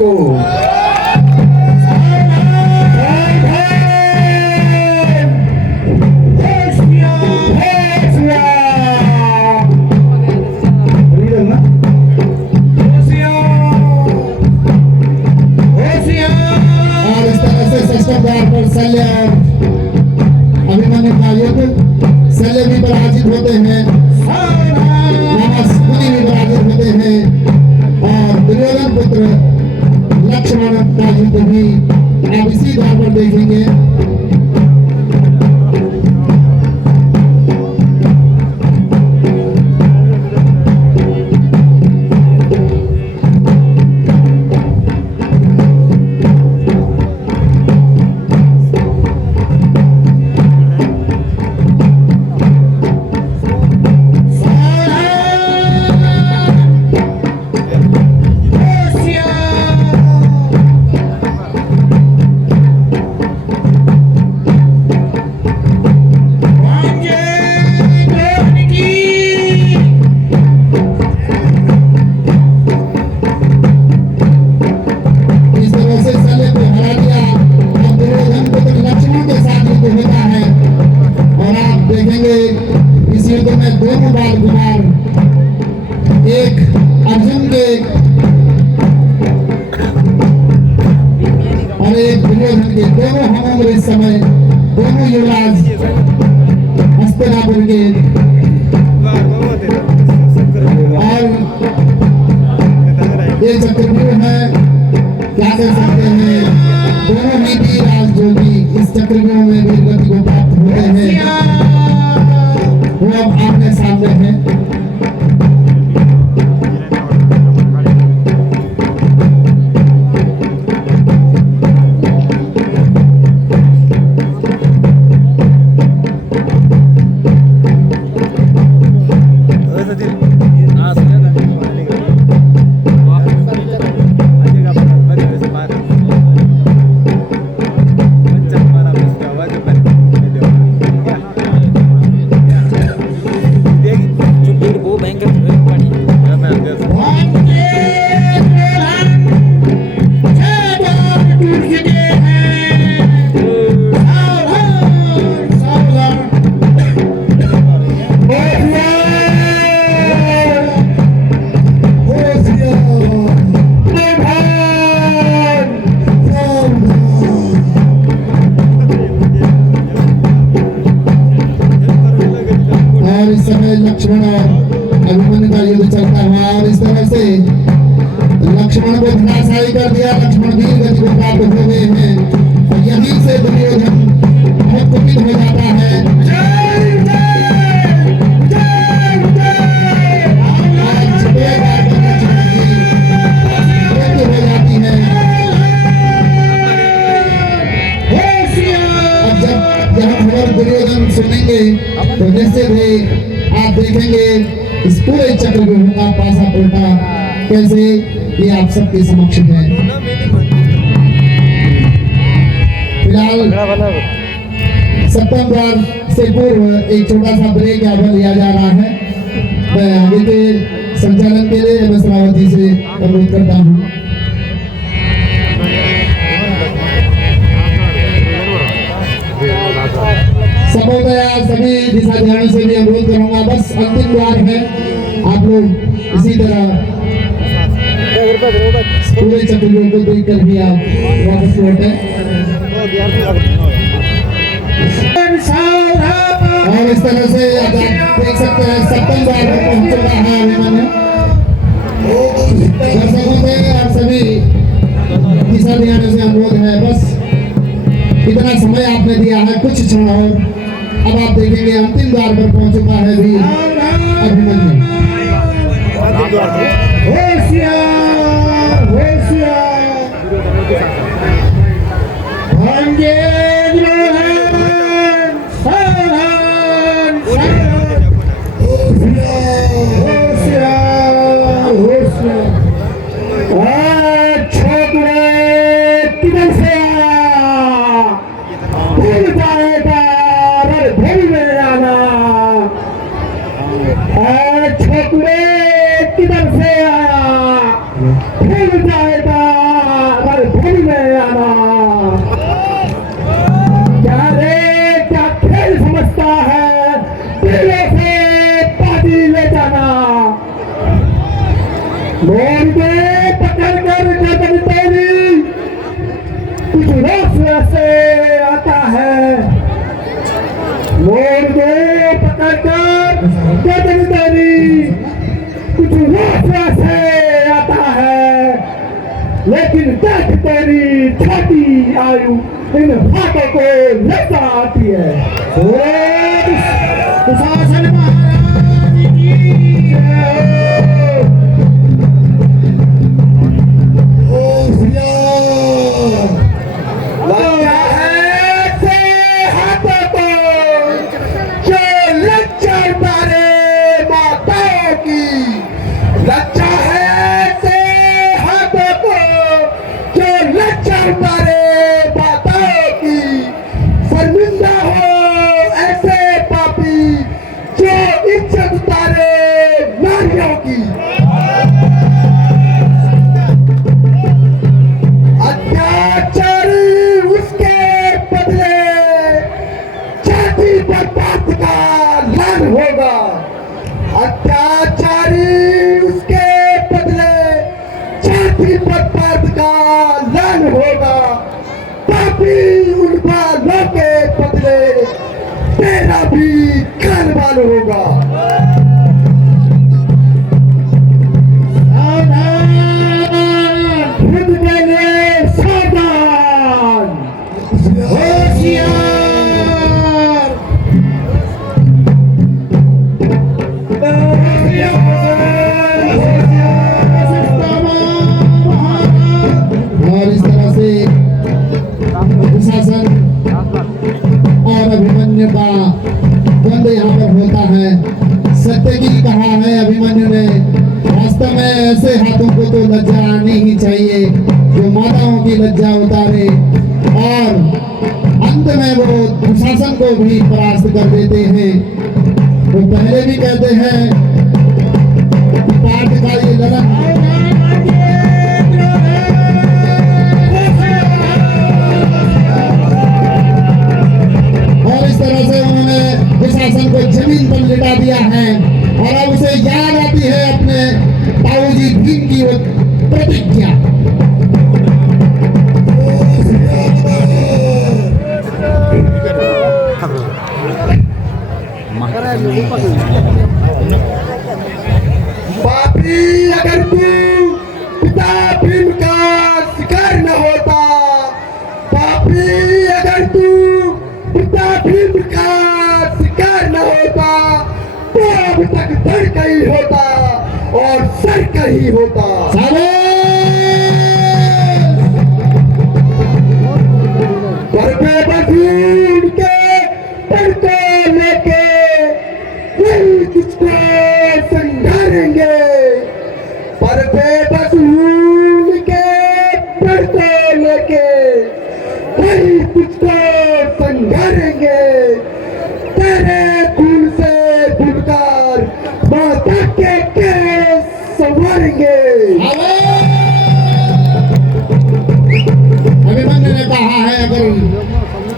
को अभिमन्यु का युद्ध शल्य भी पराजित होते हैं, मुनि भी पराजित होते हैं और दुर्योधन पुत्र लक्ष्मण का युद्ध भी आप इसी द्वार पर देखेंगे। इस समय दोनों युवराज हस्तिनापुर के और ये चक्रव्यूह है, क्या कह सकते हैं, दोनों नीति राज जो भी इस चक्रव्यूह में वीरगति को प्राप्त होते हैं वो अब आमने सामने हैं। लक्ष्मण और अभिमन्यु का युद्ध चलता हुआ और इस तरह से लक्ष्मण को धराशायी कर दिया। लक्ष्मण वीर गति को प्राप्त हो गए हैं। यहीं से दुर्योधन बहुत कुपित हो जाता है। आज छठे बार कर्णचूड़ की मृत्यु हो जाती है। अब जब यह खबर दुर्योधन सुनेंगे तो निश्चित ही आप देखेंगे इस पूरे चक्रव्यूह का पासा उल्टा कैसे ये आप सबके समक्ष है। फिलहाल सप्तम द्वार से पूर्व एक छोटा सा ब्रेक यहाँ पर लिया जा रहा है। मैं आगे के संचालन के लिए एम एस रावत जी से अनुरोध करता हूँ। सपोदया सभी दिशा ध्यान से भी अनुरोध करूंगा, बस अंतिम द्वार है, आप लोग इसी तरह पूरे चक्रव्यूह को देख कर भी आप वापस लौटे। और इस तरह से आप देख सकते हैं सप्तम द्वार पर पहुंच चुका है अभिमन्यु। दर्शकों से आप सभी दिशा ध्यान से अनुरोध है, बस इतना समय आपने दिया है, कुछ क्षण और अब आप देखेंगे अंतिम द्वार पर पहुंच चुका है भी अभिमन्यु। लेकिन देख तेरी छोटी आयु इन हाथों को लगा आती है। शासन महाराज की तेरा भी कानवाल होगा। खुद मेरे सावधान होशियार। और इस तरह से शासन और अभिमन्यु का द्वंद्व यहाँ पर होता है। सत्य की कहा है अभिमन्यु ने, वास्तव में ऐसे हाथों को तो लज्जा आनी ही चाहिए जो माताओं की लज्जा उतारे, और अंत में वो दुशासन को भी परास्त कर देते हैं। वो पहले भी कहते हैं पाठ का ये ललन दुशासन को जमीन पर लिटा दिया है, और अब उसे याद आती है अपने ताऊजी भीम की वो प्रतिज्ञा। पापी अगर तू पिता भीम का शिकार न होता, पापी भीम का शिकार न होता तो अब तक धड़ कहीं होता और सर कहीं होता। पर बेबसूर के पर को लेके वही तुझको संघारेंगे। पर बेबसूर के पर को लेके वही तुझको संघारेंगे। तेरे खून से धुलकर माता के संवारेंगे। अभिमन्यु ने कहा है अगर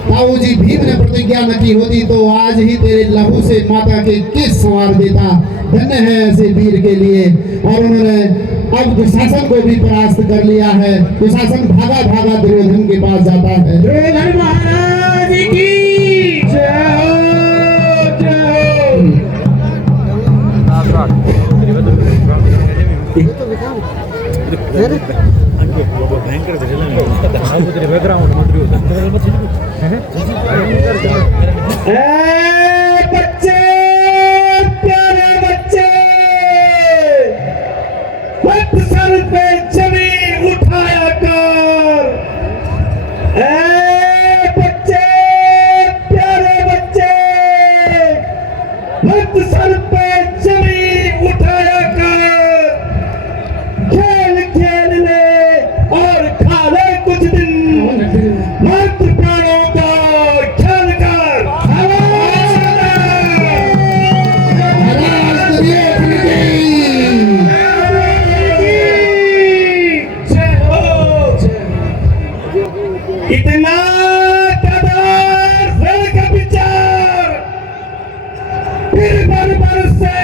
ताऊजी भीम ने प्रतिज्ञा न की होती तो आज ही तेरे लहू से माता के केस संवार देता। धन्य है ऐसे वीर के लिए। और उन्होंने अब दुशासन को भी परास्त कर लिया है। दुशासन भागा भागा दुर्योधन के पास जाता है। दुर्योधन महाराज की जय हो, जय भयंकर बैकग्राउंड बच्चे, प्यारे बच्चे, मत सर पे जमीन उठाया कर। बच्चे, प्यारे बच्चे, मत सर पे जमीन उठाया कर। खेल खेल ले और खा ले कुछ दिन, मत प्राणों का ख्याल कर। इतना कदर का विचार फिर बरबर से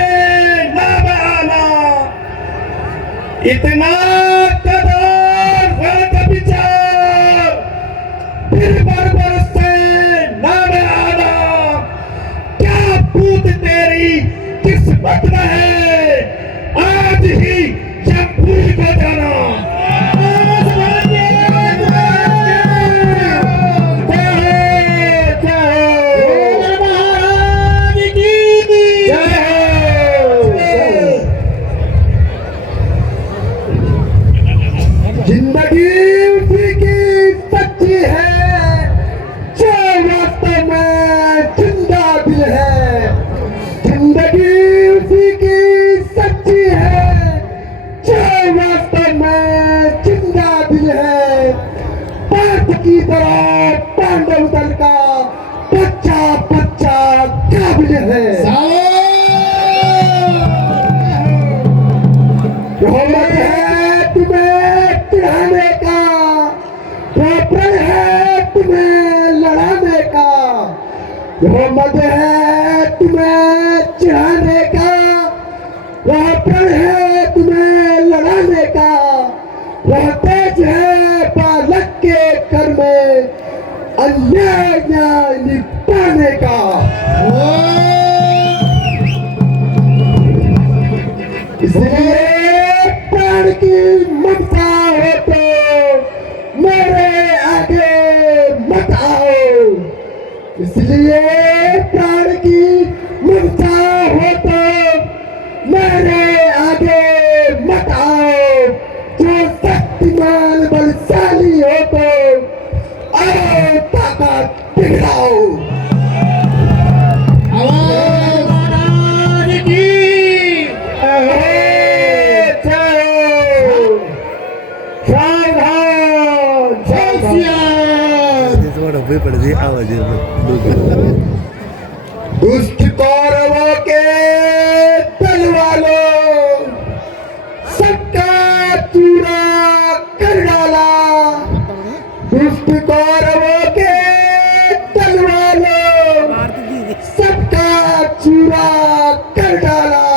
ना बहाना। इतना कदर का विचार फिर बरबर से ना बहाना। क्या पूत तेरी किस्मत में है आज ही जमपुर को जाना। जिंदगी उसी की सच्ची है जो वास्तव में जिंदा दिल है। जिंदगी उसी की सच्ची है जो वास्तव में जिंदा दिल है। पार्थ की तरह पांडव दल का बच्चा बच्चा काबिल है। मोहम्मद है तुम्हें चिढ़ाने का, प्रण है तुम्हें लड़ाने का। मोहम्मद है तुम्हें चिढ़ाने का, वह प्रण है तुम्हें लड़ाने का। वह तेज है बालक के कर में अन्याय निपटाने का। इसलिए प्राण की ममता हो तो मेरे आगे मत आओ। इसलिए प्राण की ममता हो तो मेरे आगे मत आओ। जो शक्तिमान बलशाली हो तो आओ ताकत दिखाओ। दुष्ट कौरवों के दल वालों सबका चूरा कर डाला। दुष्ट कौरवों के दल वालों सबका चूरा कर डाला।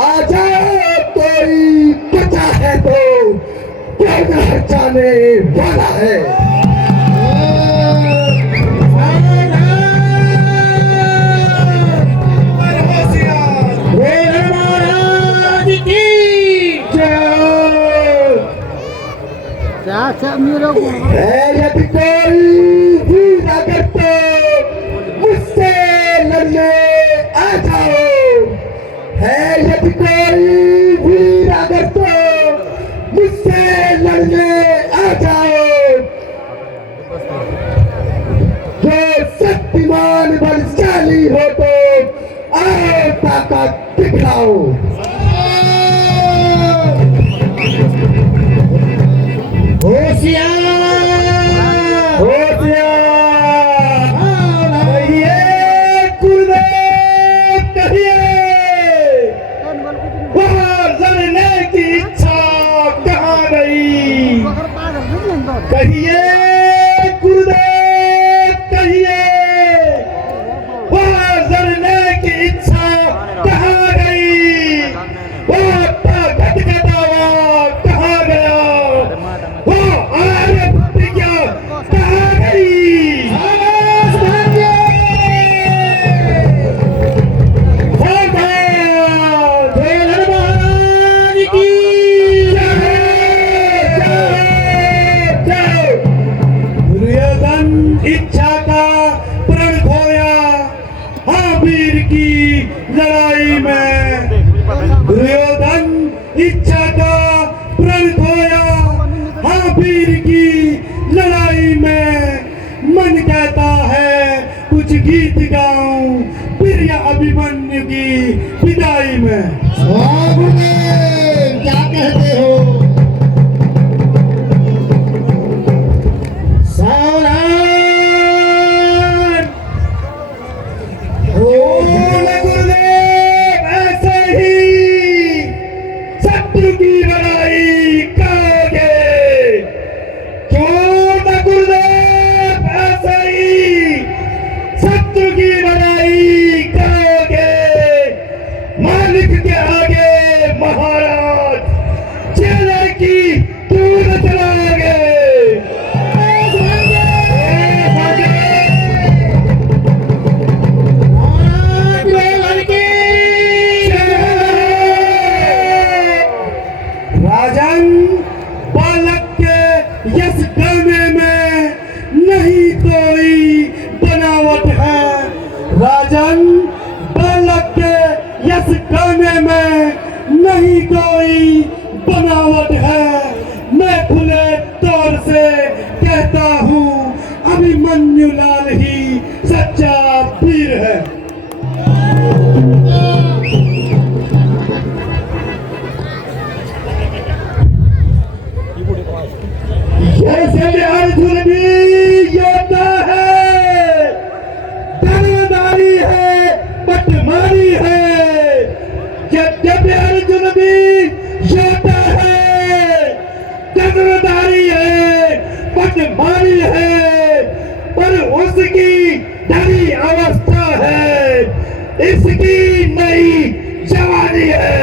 आ जाओ कोई बचा है तो जाने वाला है। यदि कोई भी अगर तो है यदि कोई वीर अगर तो मुझसे लड़ने आ जाओ, जो शक्तिमान बलशाली हो तो आओ ताकत दिखाओ। होशियार होशियार कहिए गुरुदेव कहिए, वहाँ लड़ने की इच्छा कहाँ गई? कहिए गुरुदेव कहिए, वहाँ लड़ने की इच्छा कहाँ गई? वहाँ ताकत का दावा कहाँ गया? वो आर्य प्रतिज्ञा कहाँ गई? इच्छा का प्रण खोया वीर की लड़ाई में, दुर्योधन इच्छा का प्रण खोया वीर की लड़ाई में। मन कहता है कुछ गीत गाऊं प्रिय अभिमन्यु की विदाई में। क्या कहते हो? शत्रु की लड़ाई करोगे, क्यों न गुरुदेव ऐसे ही शत्रु की लड़ाई करोगे? मालिक के आगे महाराज चेले की क्यों न चलाओगे? राजन बालक के यश करने में नहीं कोई बनावट है, राजन बालक के यश करने में नहीं कोई बनावट है। मैं खुले तौर से कहता हूँ अभिमन्यु लाल ही सच्चा वीर है। जैसे अर्जुन भी योद्धा है, धनुर्धारी है, पटमारी है। जब अर्जुन भी योद्धा है, धनुर्धारी है, पटमारी है, पर उसकी धनी अवस्था है, इसकी नई जवानी है।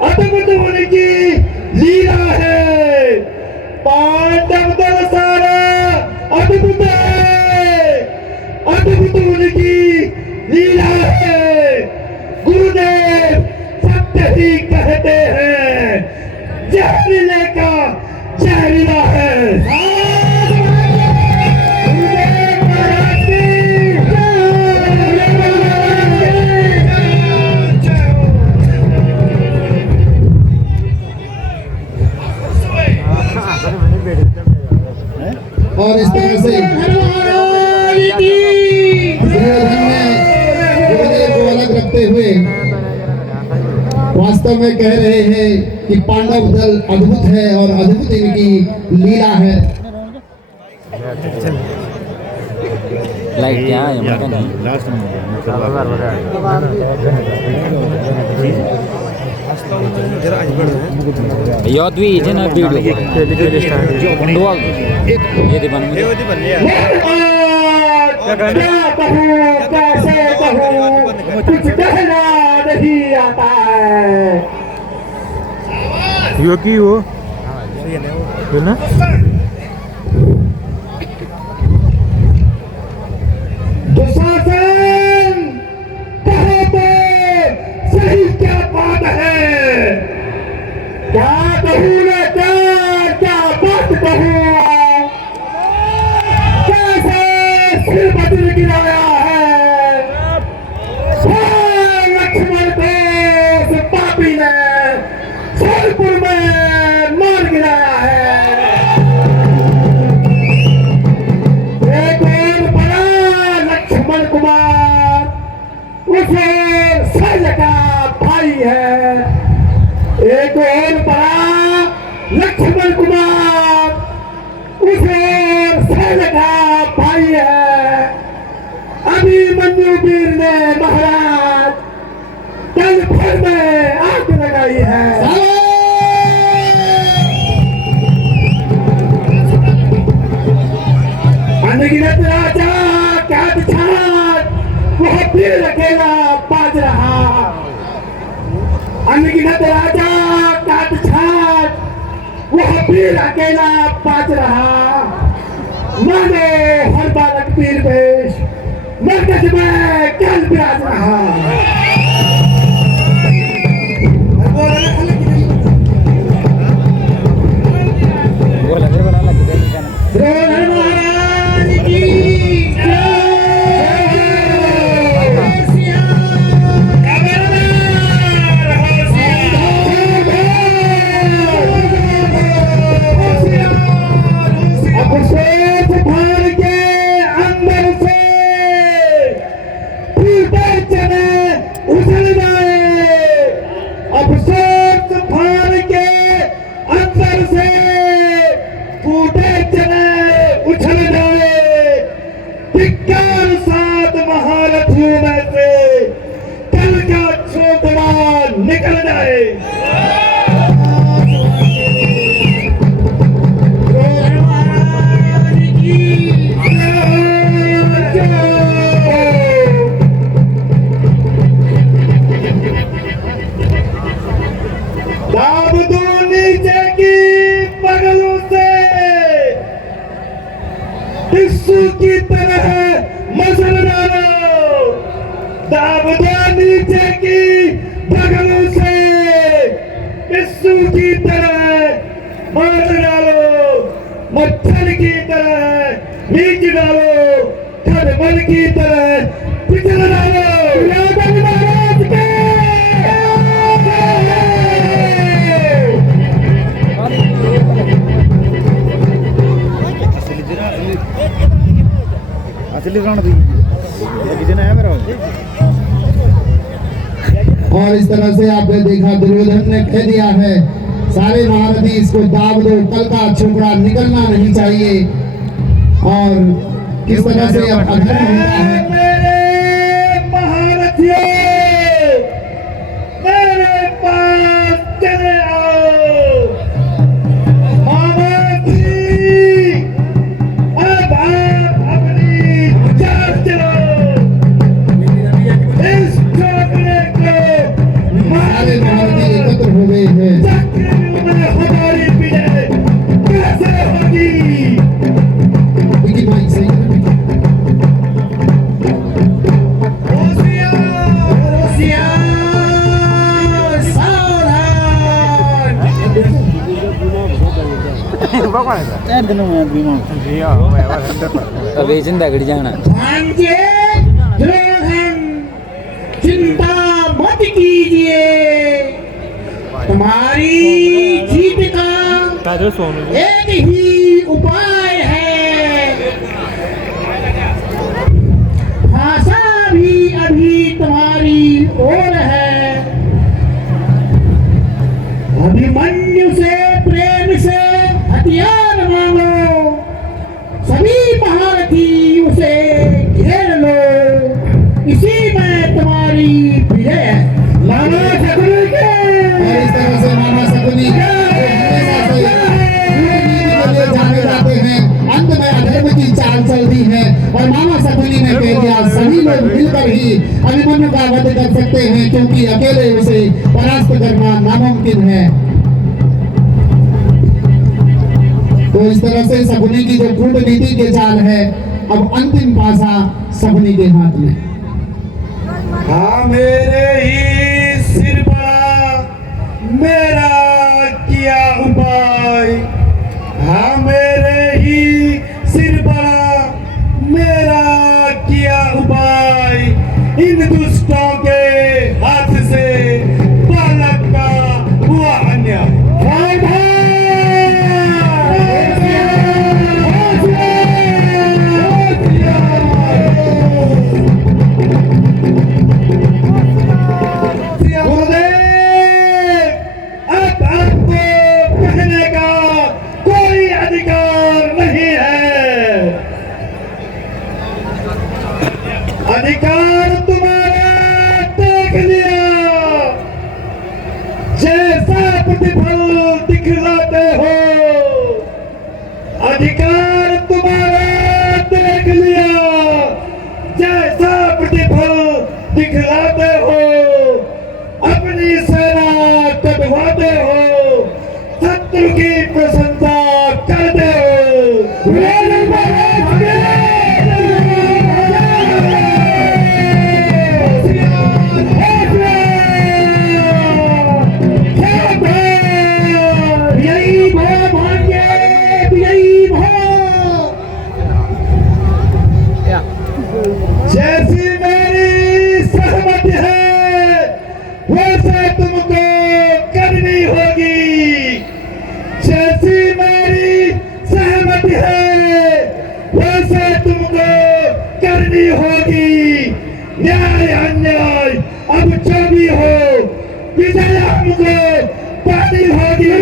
अद्भुत उनकी लीला है, पांडव दल सारा अद्भुत है, अद्भुत उनकी लीला है। गुरुदेव सत्य ही कहते हैं, जहरीले का जहरीला है। और इस तरह से दुर्योधन ने गुरुदेव को अलग रखते हुए वास्तव में कह रहे हैं कि पांडव दल अद्भुत है और अद्भुत इनकी लीला है। लाइट क्या है? योद्वी जन वीडियो बंडवा ये दे बन कैसे कहूँ कुछ कहना नहीं आता है। यो की हो ना दुशासन कहे थे बहू ने क्या बात कहूं, कैसे सिर बदल गिराया है लक्ष्मण को उस पापी ने सोलपुर में मार गिराया है। एक और बड़ा लक्ष्मण कुमार उसे शैल का भाई है, एक और बड़ा लक्ष्मण कुमार उसे शैल का भाई है। अभिमन्यु वीर ने महाराज कल फिर में आग लगाई है। अनगिनत राजा क्या छाट वह फिर अकेला बाज रहा, अनगिनत राजा काट छाट वह फिर अकेला बाज रहा। मानो हर बालक पीर वेश मरकज में कल विराज रहा। द्रोण महाराज की महारथियों में से कल का छोकरा निकल जाए। दाब दो नीचे की बगलों से टिश्यू की तरह मसल डालो, दाब दो नीचे की बगलों से टिश्यू की तरह मार डालो, मच्छर की तरह नीच डालो, खरबल की तरह पिछल डालो। यादव महाराज के और इस तरह से आपने देखा दुर्योधन ने कह दिया है सारे महारथी इसको दाब दो, कल का छोकरा निकलना नहीं चाहिए। और किस तरह से अब अधर्म होता है। मेरे महारथियों मेरे पास चले आओ। मामा जी अब आप अपनी जान चलो, इस छोकरे को सारे महारथी एकत्र हो गए हैं। चक्रव्यूह में हमारी विजय कैसे होगी। विकी भाई सही है ना? अबे चिंता करी जाना भांजे द्रोहन चिंता मत कीजिए, तुम्हारी जीत का एक ही उपाय है। भाषा भी अभी तुम्हारी ओर है। अभिमन्यु से प्रेम से हथियार मांगो, सभी महारथी उसे घेर लो, इसी में तुम्हारी विजय है। मामा शकुनी के और इस तरह से मामा शकुनी हमेशा से लिए जाने जाते हैं। अंत में अधर्म की चाल चलती है और मामा शकुनी ने कह दिया सभी लोग मिलकर ही अभिमन्यु का वध कर सकते हैं, क्योंकि अकेले उसे परास्त करना नामुमकिन है। तो इस तरह से शकुनी की जो कूटनीति के चाल है, अब अंतिम पासा शकुनी के हाथ में। हाँ मेरे ही सिर पर मेरा किया इन दुष्टों के हाथ से बालक का हुआ अन्याय। अधिकार तुम्हारा देख लिया, जैसा प्रतिफल दिखलाते हो। अधिकार तुम्हारा देख लिया, जैसा प्रतिफल दिखलाते हो। अपनी सेना कटवाते हो, शत्रु की प्रशंसा करते हो। जैसी मेरी सहमति है वैसे तुमको करनी होगी। जैसी मेरी सहमति है वैसे तुमको करनी होगी। न्याय अन्याय अब जो भी हो, विजय हमको पानी होगी।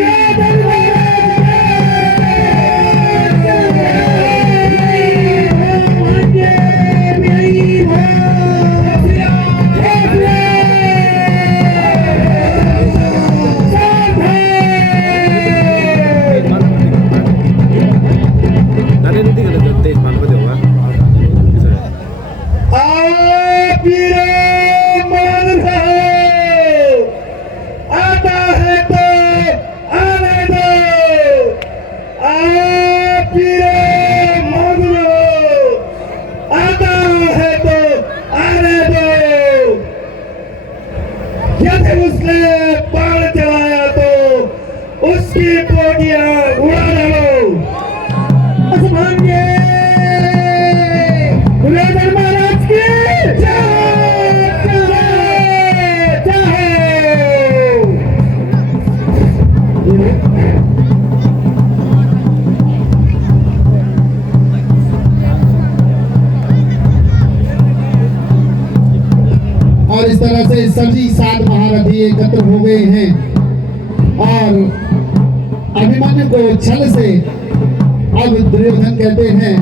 यदि उसने बाण चलाया तो उसकी पोटियां उड़ा डालो। गुरुदेव महाराज की जय। और इस तरह से सभी 7 महारथी एकत्र हो गए हैं और अभिमन्यु को छल से अब दुर्योधन कहते हैं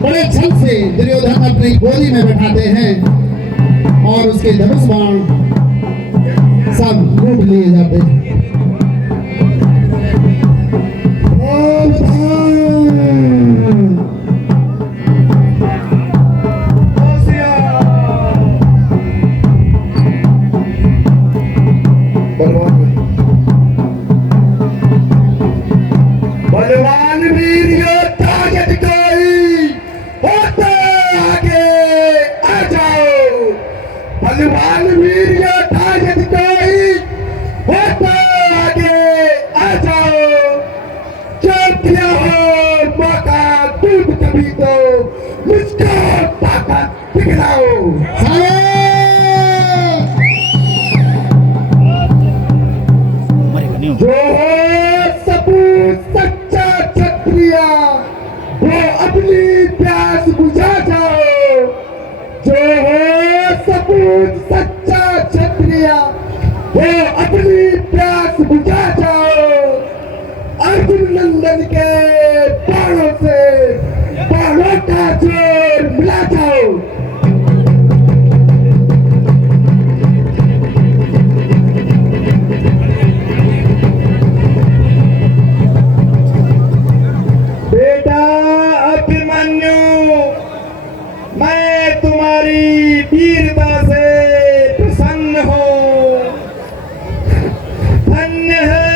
बड़े छल से दुर्योधन अपनी गोदी में बैठाते हैं और उसके धनुष बाण सब लूट लिए जाते हैं। बलवान वीर योद्धा यदि कोई होता आगे आ जाओ। बलवान वीर योद्धा यदि कोई होता आगे आ जाओ। जो दिया हो मौका तुम कभी तो मुझको ताकत दिखलाओ। जो हो सपूत सच्चा क्षत्रिय वो अपनी प्यास बुझा जाओ। जो हो सपूत सच्चा क्षत्रिय वो अपनी प्यास बुझा जाओ। अर्जुन नंदन के बाणों से बाणों का जोर मिला जाओ। मैं तुम्हारी वीरता से प्रसन्न हूँ। धन्य है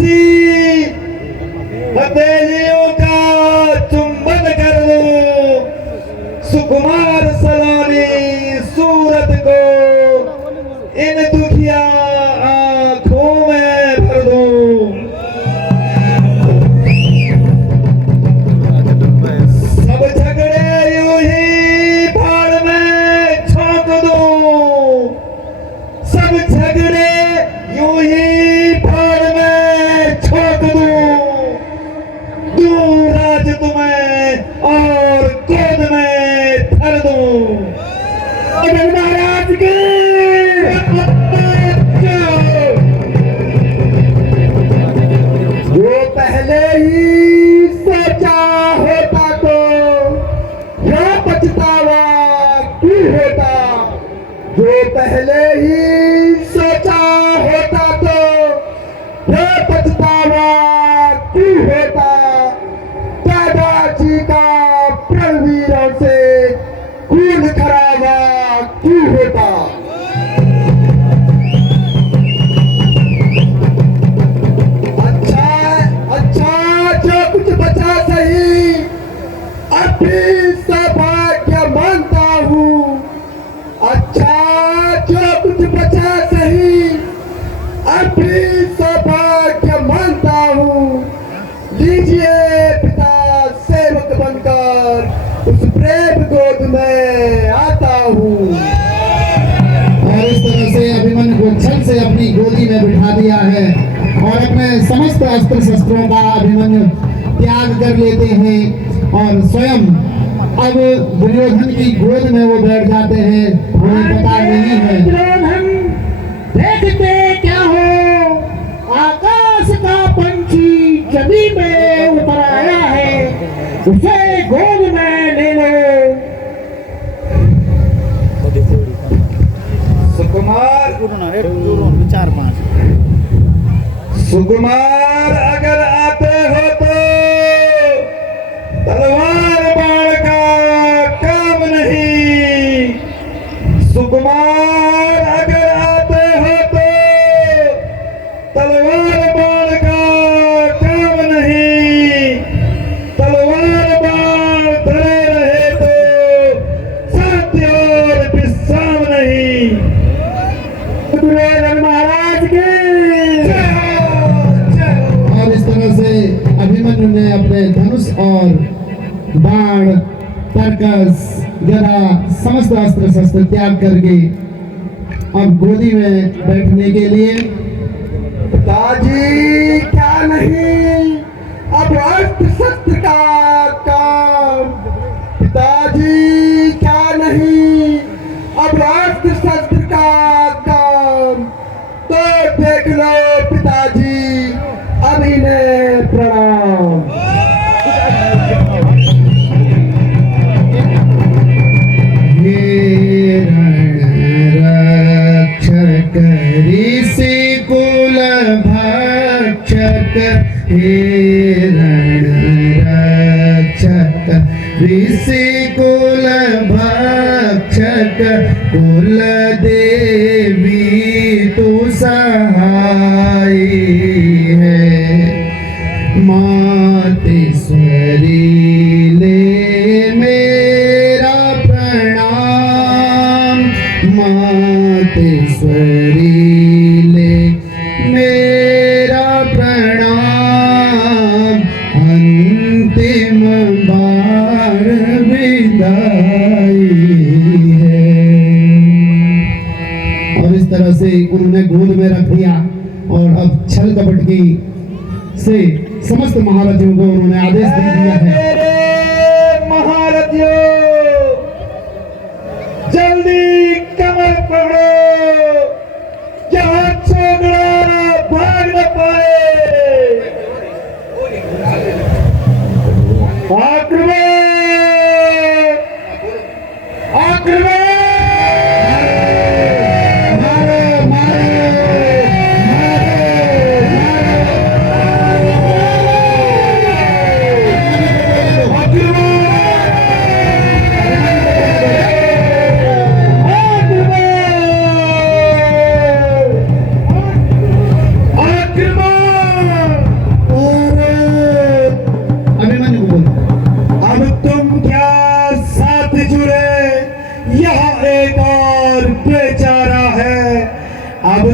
ऐसी हथेलियों का चुंबन कर दो, सुकुमार सलोनी सूरत को इन दुखिया आंखों में भर दो। सब झगड़े यूं ही भाड़ में झोंक दो, सब झगड़े यूं ही भाड़ में झोंक दो, दूर राज तुम्हें और गोद में धर दो। महाराज की जो पहले ही सोचा होता तो यह पछतावा क्यों होता, जो पहले ही सोचा होता तो यह पछतावा क्यों होता, दादाजी का प्रणवीरों से खून खराबा क्यों होता। अच्छा जो कुछ बचा सही अपनी सौभाग्य मानता हूँ, अच्छा जो कुछ बचा सही अपनी सौभाग्य मानता हूँ। लीजिए पिता सेवक बनकर उस प्रेम गोद में आता हूँ। और इस तरह से अभिमन्यु को छल से अपनी गोदी में बिठा दिया है और अपने समस्त अस्त्र शस्त्रों का अभिमन्यु त्याग कर लेते हैं और स्वयं अब दुर्योधन की गोद में वो बैठ जाते हैं। उन्हें पता नहीं है दुर्योधन देखते क्या हो, आकाश का पंछी जमी में उतर आया है, उसे गोद में ले लो। सुकुमार सुकुमार अगर आते हो तो तलवार बाण का काम नहीं, सुकुमार अगर आते हो तो तलवार बाण का काम नहीं, तलवार बाण धरे रहे तो सत्य और विश्राम नहीं। दुर्योधन महाराज की और इस तरह से अभिमन्यु ने अपने धनुष और बाण तरकस गदा समस्त अस्त्र शस्त्र त्याग करके अब गोदी में बैठने के लिए पिताजी क्या नहीं अब अस्त्र शस्त्र का काम, पिताजी क्या नहीं अब अस्त्र शस्त्र का काम, तो देख लो पिताजी अभी ने प्रणाम। हे रणरक्षक ऋषि कुल भक्षक, हे रणरक्षक ऋषि कुल भक्षक, कुल देवी तू सहाय है, मातेश्वरी ले मेरा प्रणाम, मातेश्वरी ले मेरा प्रणाम, अंतिम बार विदाई है। और इस तरह से उन्होंने गोद में रख दिया और अब छल कपट की से समस्त महारथियों को उन्होंने आदेश दे दिया है। महारथियों जल्दी कमर पकड़ो, यहाँ छोकरा भाग न पाए। आक्रमण आक्रमण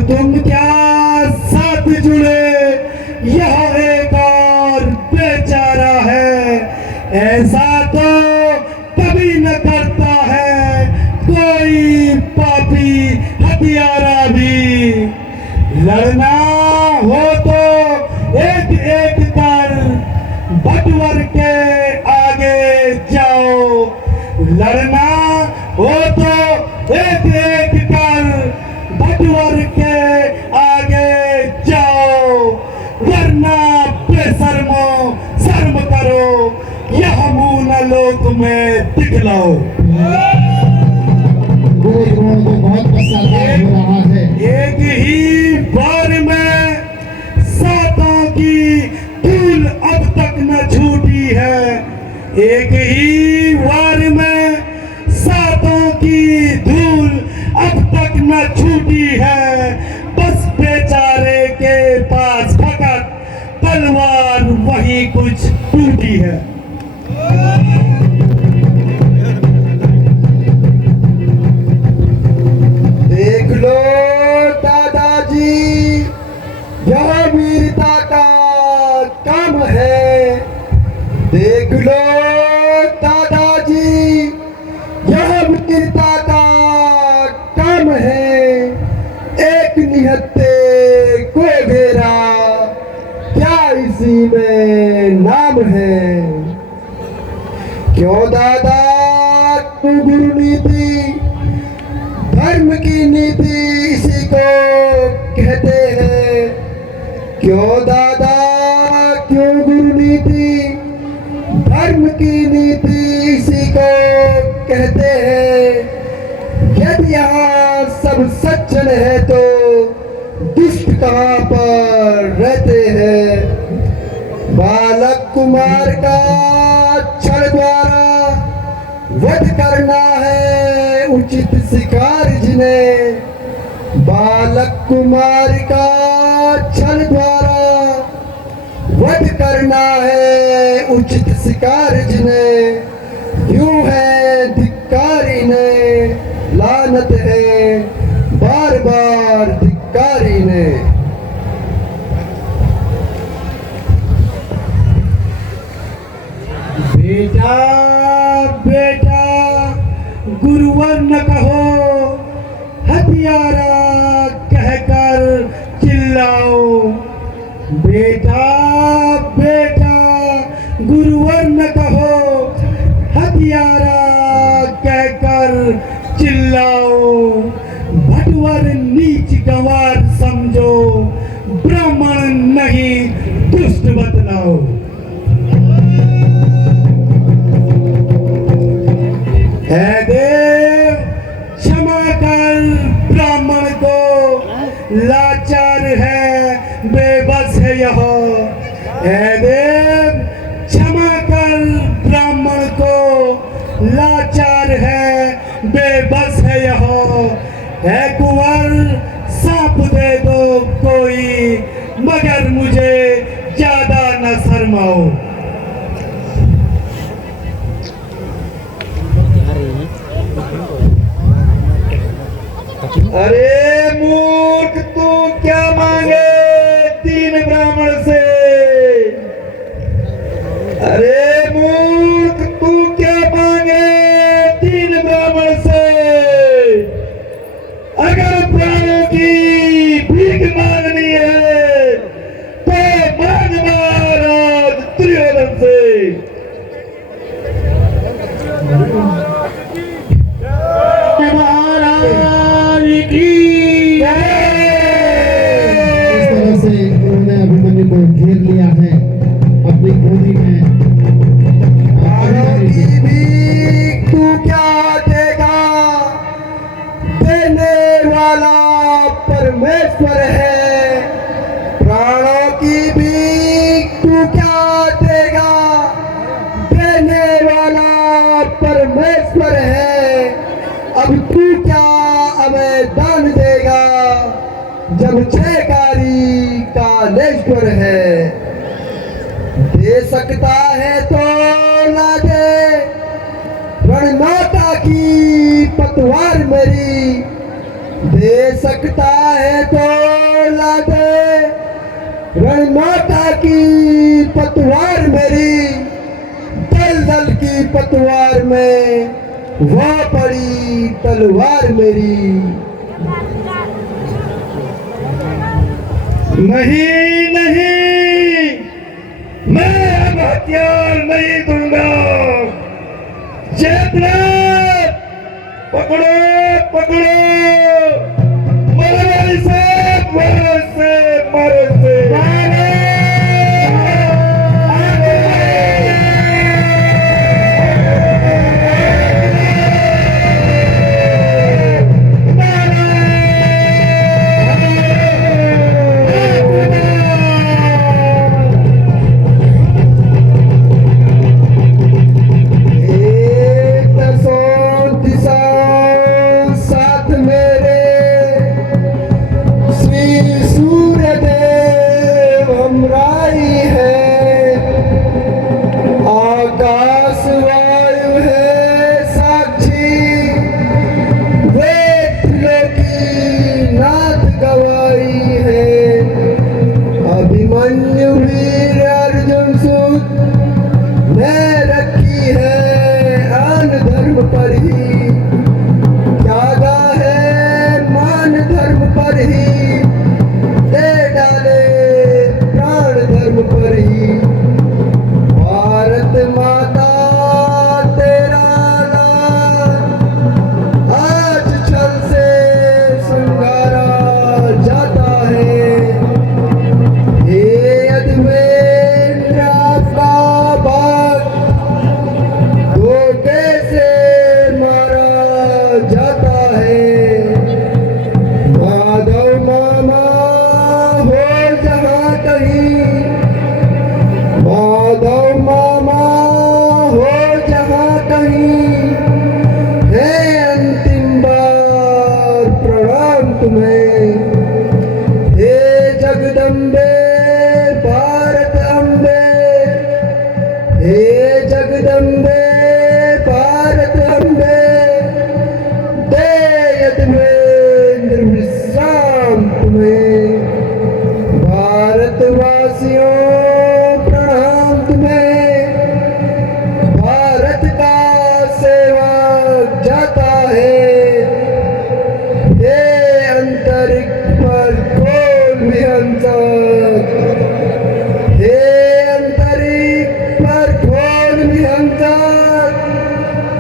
तुम क्या साथ जुड़े, यह एक और बेचारा है। ऐसा तो कभी न करता है कोई पापी हत्यारा भी। लड़ना हो तो एक एक कर बटवर के आगे जाओ। लड़ना हो तो एक एक कर बटवर के आगे जाओ, वरना बेशर्मो शर्म करो, यह मुंह न लोक में दिखलाओ। गुरुओं को बहुत पसंद हो रहा है। एक ही बार में सातों की धूल अब तक न छूटी है। एक ही बार में सातों की धूल अब तक न छूटी है। बस बेचारे के पास फकत तलवार वही कुछ टूटी है। देख लो दादाजी, यह वीरता का काम है। देख लो दादाजी, यह वीरता का काम है। एक निहत्ते को घेरा, क्या इसी में नाम है। क्यों दादा तू गुरु नीति, धर्म की नीति इसी को कहते हैं। क्यों दादा क्यों गुरु नीति, धर्म की नीति इसी को कहते हैं। यदि यहाँ सब सज्जन है तो दुष्ट कहाँ पर रहते हैं। बालक कुमार का छल द्वारा वध करना है उचित शिकार जिन्हें। बालक कुमार का छल द्वारा वध करना है उचित शिकार जिन्हें। यूं है धिक्कारी ने, लानत है बार बार धिक्कारी ने। बेटा बेटा गुरुवर न कहो, हथियारा कहकर चिल्लाओ। बेटा बेटा गुरुवर न कहो, हथियारा कहकर चिल्लाओ। भटवर नीच गंवार समझो, ब्राह्मण नहीं दुष्ट बतलाओ। है देव क्षमा कर ब्राह्मण को, लाचार है बेबस है यह। है देव क्षमा कर ब्राह्मण को, लाचार है बेबस है यह। है कुंवर सांप दे दो कोई, मगर मुझे ज्यादा न शर्माओ। अरे मूर्ख तू क्या मांगे तीन ब्राह्मण से। अरे मूर्ख तू क्या मांगे तीन ब्राह्मण से। अगर प्राणों की भीख मांगनी है तो मांग महाराज दुर्योधन से। अभिमन्यु को घेर लिया है अपनी गोदी में। तू क्या देगा, देने वाला परमेश्वर है। प्राणों की भीख तू क्या देगा, देने वाला परमेश्वर है। अब तू क्या हमें दान देगा, जब छेकारी कालेश्वर है। दे सकता है तो ला दे रणमाता की पतवार मेरी, दे सकता है तो ला दे रणमाता की पतवार मेरी, दलदल की पतवार में वो पड़ी तलवार मेरी। नहीं नहीं, मैं अब हथियार नहीं दूंगा। चेतन पकड़ो पकड़ो, मरो से मरो से मरो से।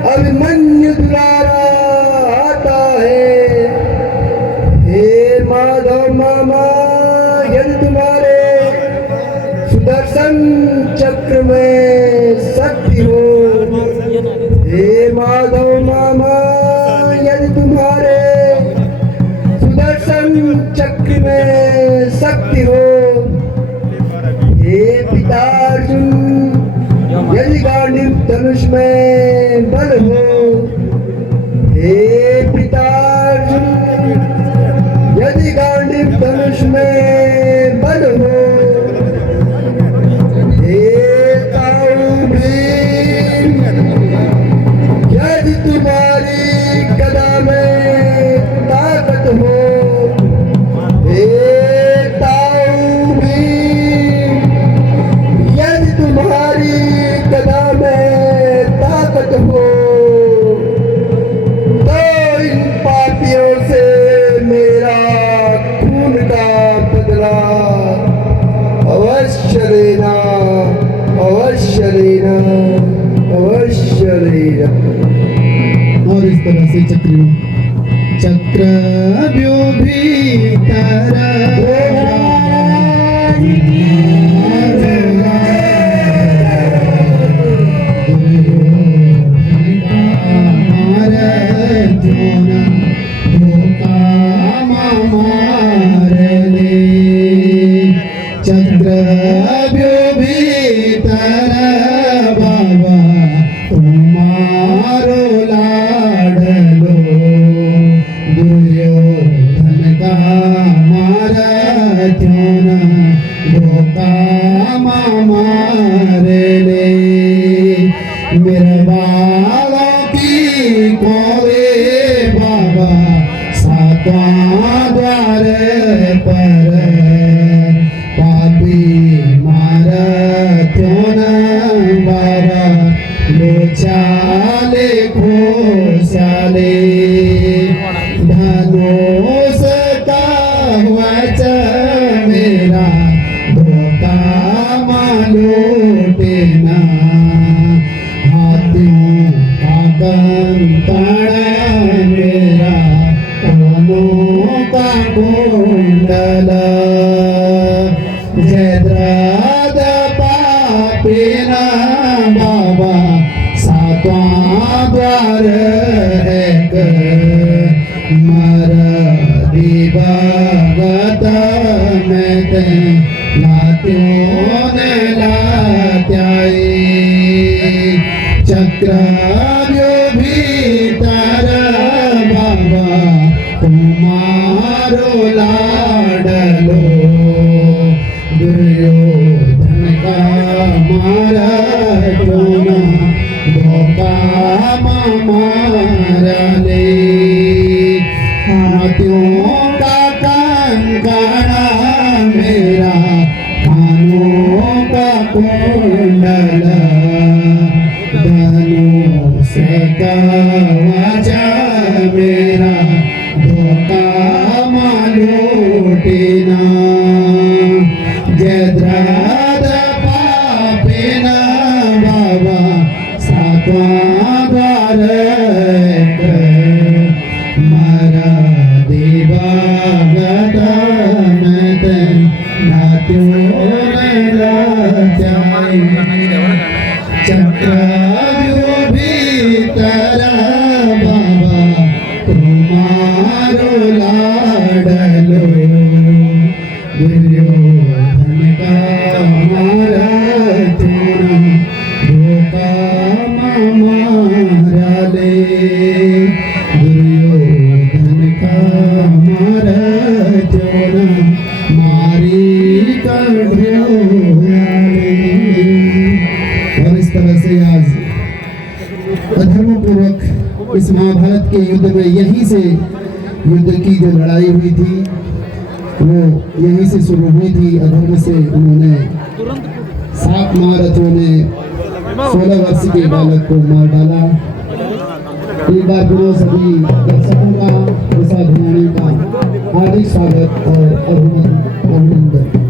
अभिमन्यु दुलारा आता है। हे माधव मामा, यदि तुम्हारे सुदर्शन चक्र में शक्ति हो, हे माधव मामा, यदि तुम्हारे सुदर्शन चक्र में शक्ति हो, हे पिता अर्जुन, यदि गांडीव धनुष में बल हो, हे पिता अर्जुन, यदि गांडीव धनुष में बल हो, हे ताऊ भीम, यदि तुम्हारी गदा में ताकत हो, हे ताऊ भीम, यदि तुम्हारी गदा में ताकत हो, तो इन पापियों से मेरा खून का बदला अवश्य लेना, अवश्य लेना, अवश्य लेना। और इस तरह से चक्र मेरे बाबा की कोरे बाबा सातवा मेरा धोखा मालूटे ना हाथियों का कंकड़ा मेरा कानों का कुंडला जयद्रथ पापीना बाबा सातवां द्वार एक मर दिवगत में ते लात्यों ने लात्याई चक्र जो भीतर बाबा तुम्हारो लाडलो दुर्योधन का मारा क्यों धोखा मारा ले हाथियों का कंकड़ा मेरा कानों का कुंडला धनुष का वाचा मेरा धोखा मालूटेना जयद्रथ पापीना बाबा सातवां द्वार एक मरा दिवगत में ते लात्यों ने लात्याई चक्र भीतर बाबा तुम्हारो लाडलो दुर्योधन का मारा चूना धोखा मारा ले दुर्योधन का मारा चूना मारी कर और इस तरह से आज अधर्मपूर्वक इस महाभारत के युद्ध में यहीं से युद्ध की जो लड़ाई हुई थी वो यहीं से शुरू हुई थी। अधर्म से उन्होंने 7 महारथों ने 16 वर्ष के बालक को मार डाला। एक बार पुनः सभी दर्शकों का प्रसाद का हार्दिक स्वागत और अभिनंदन।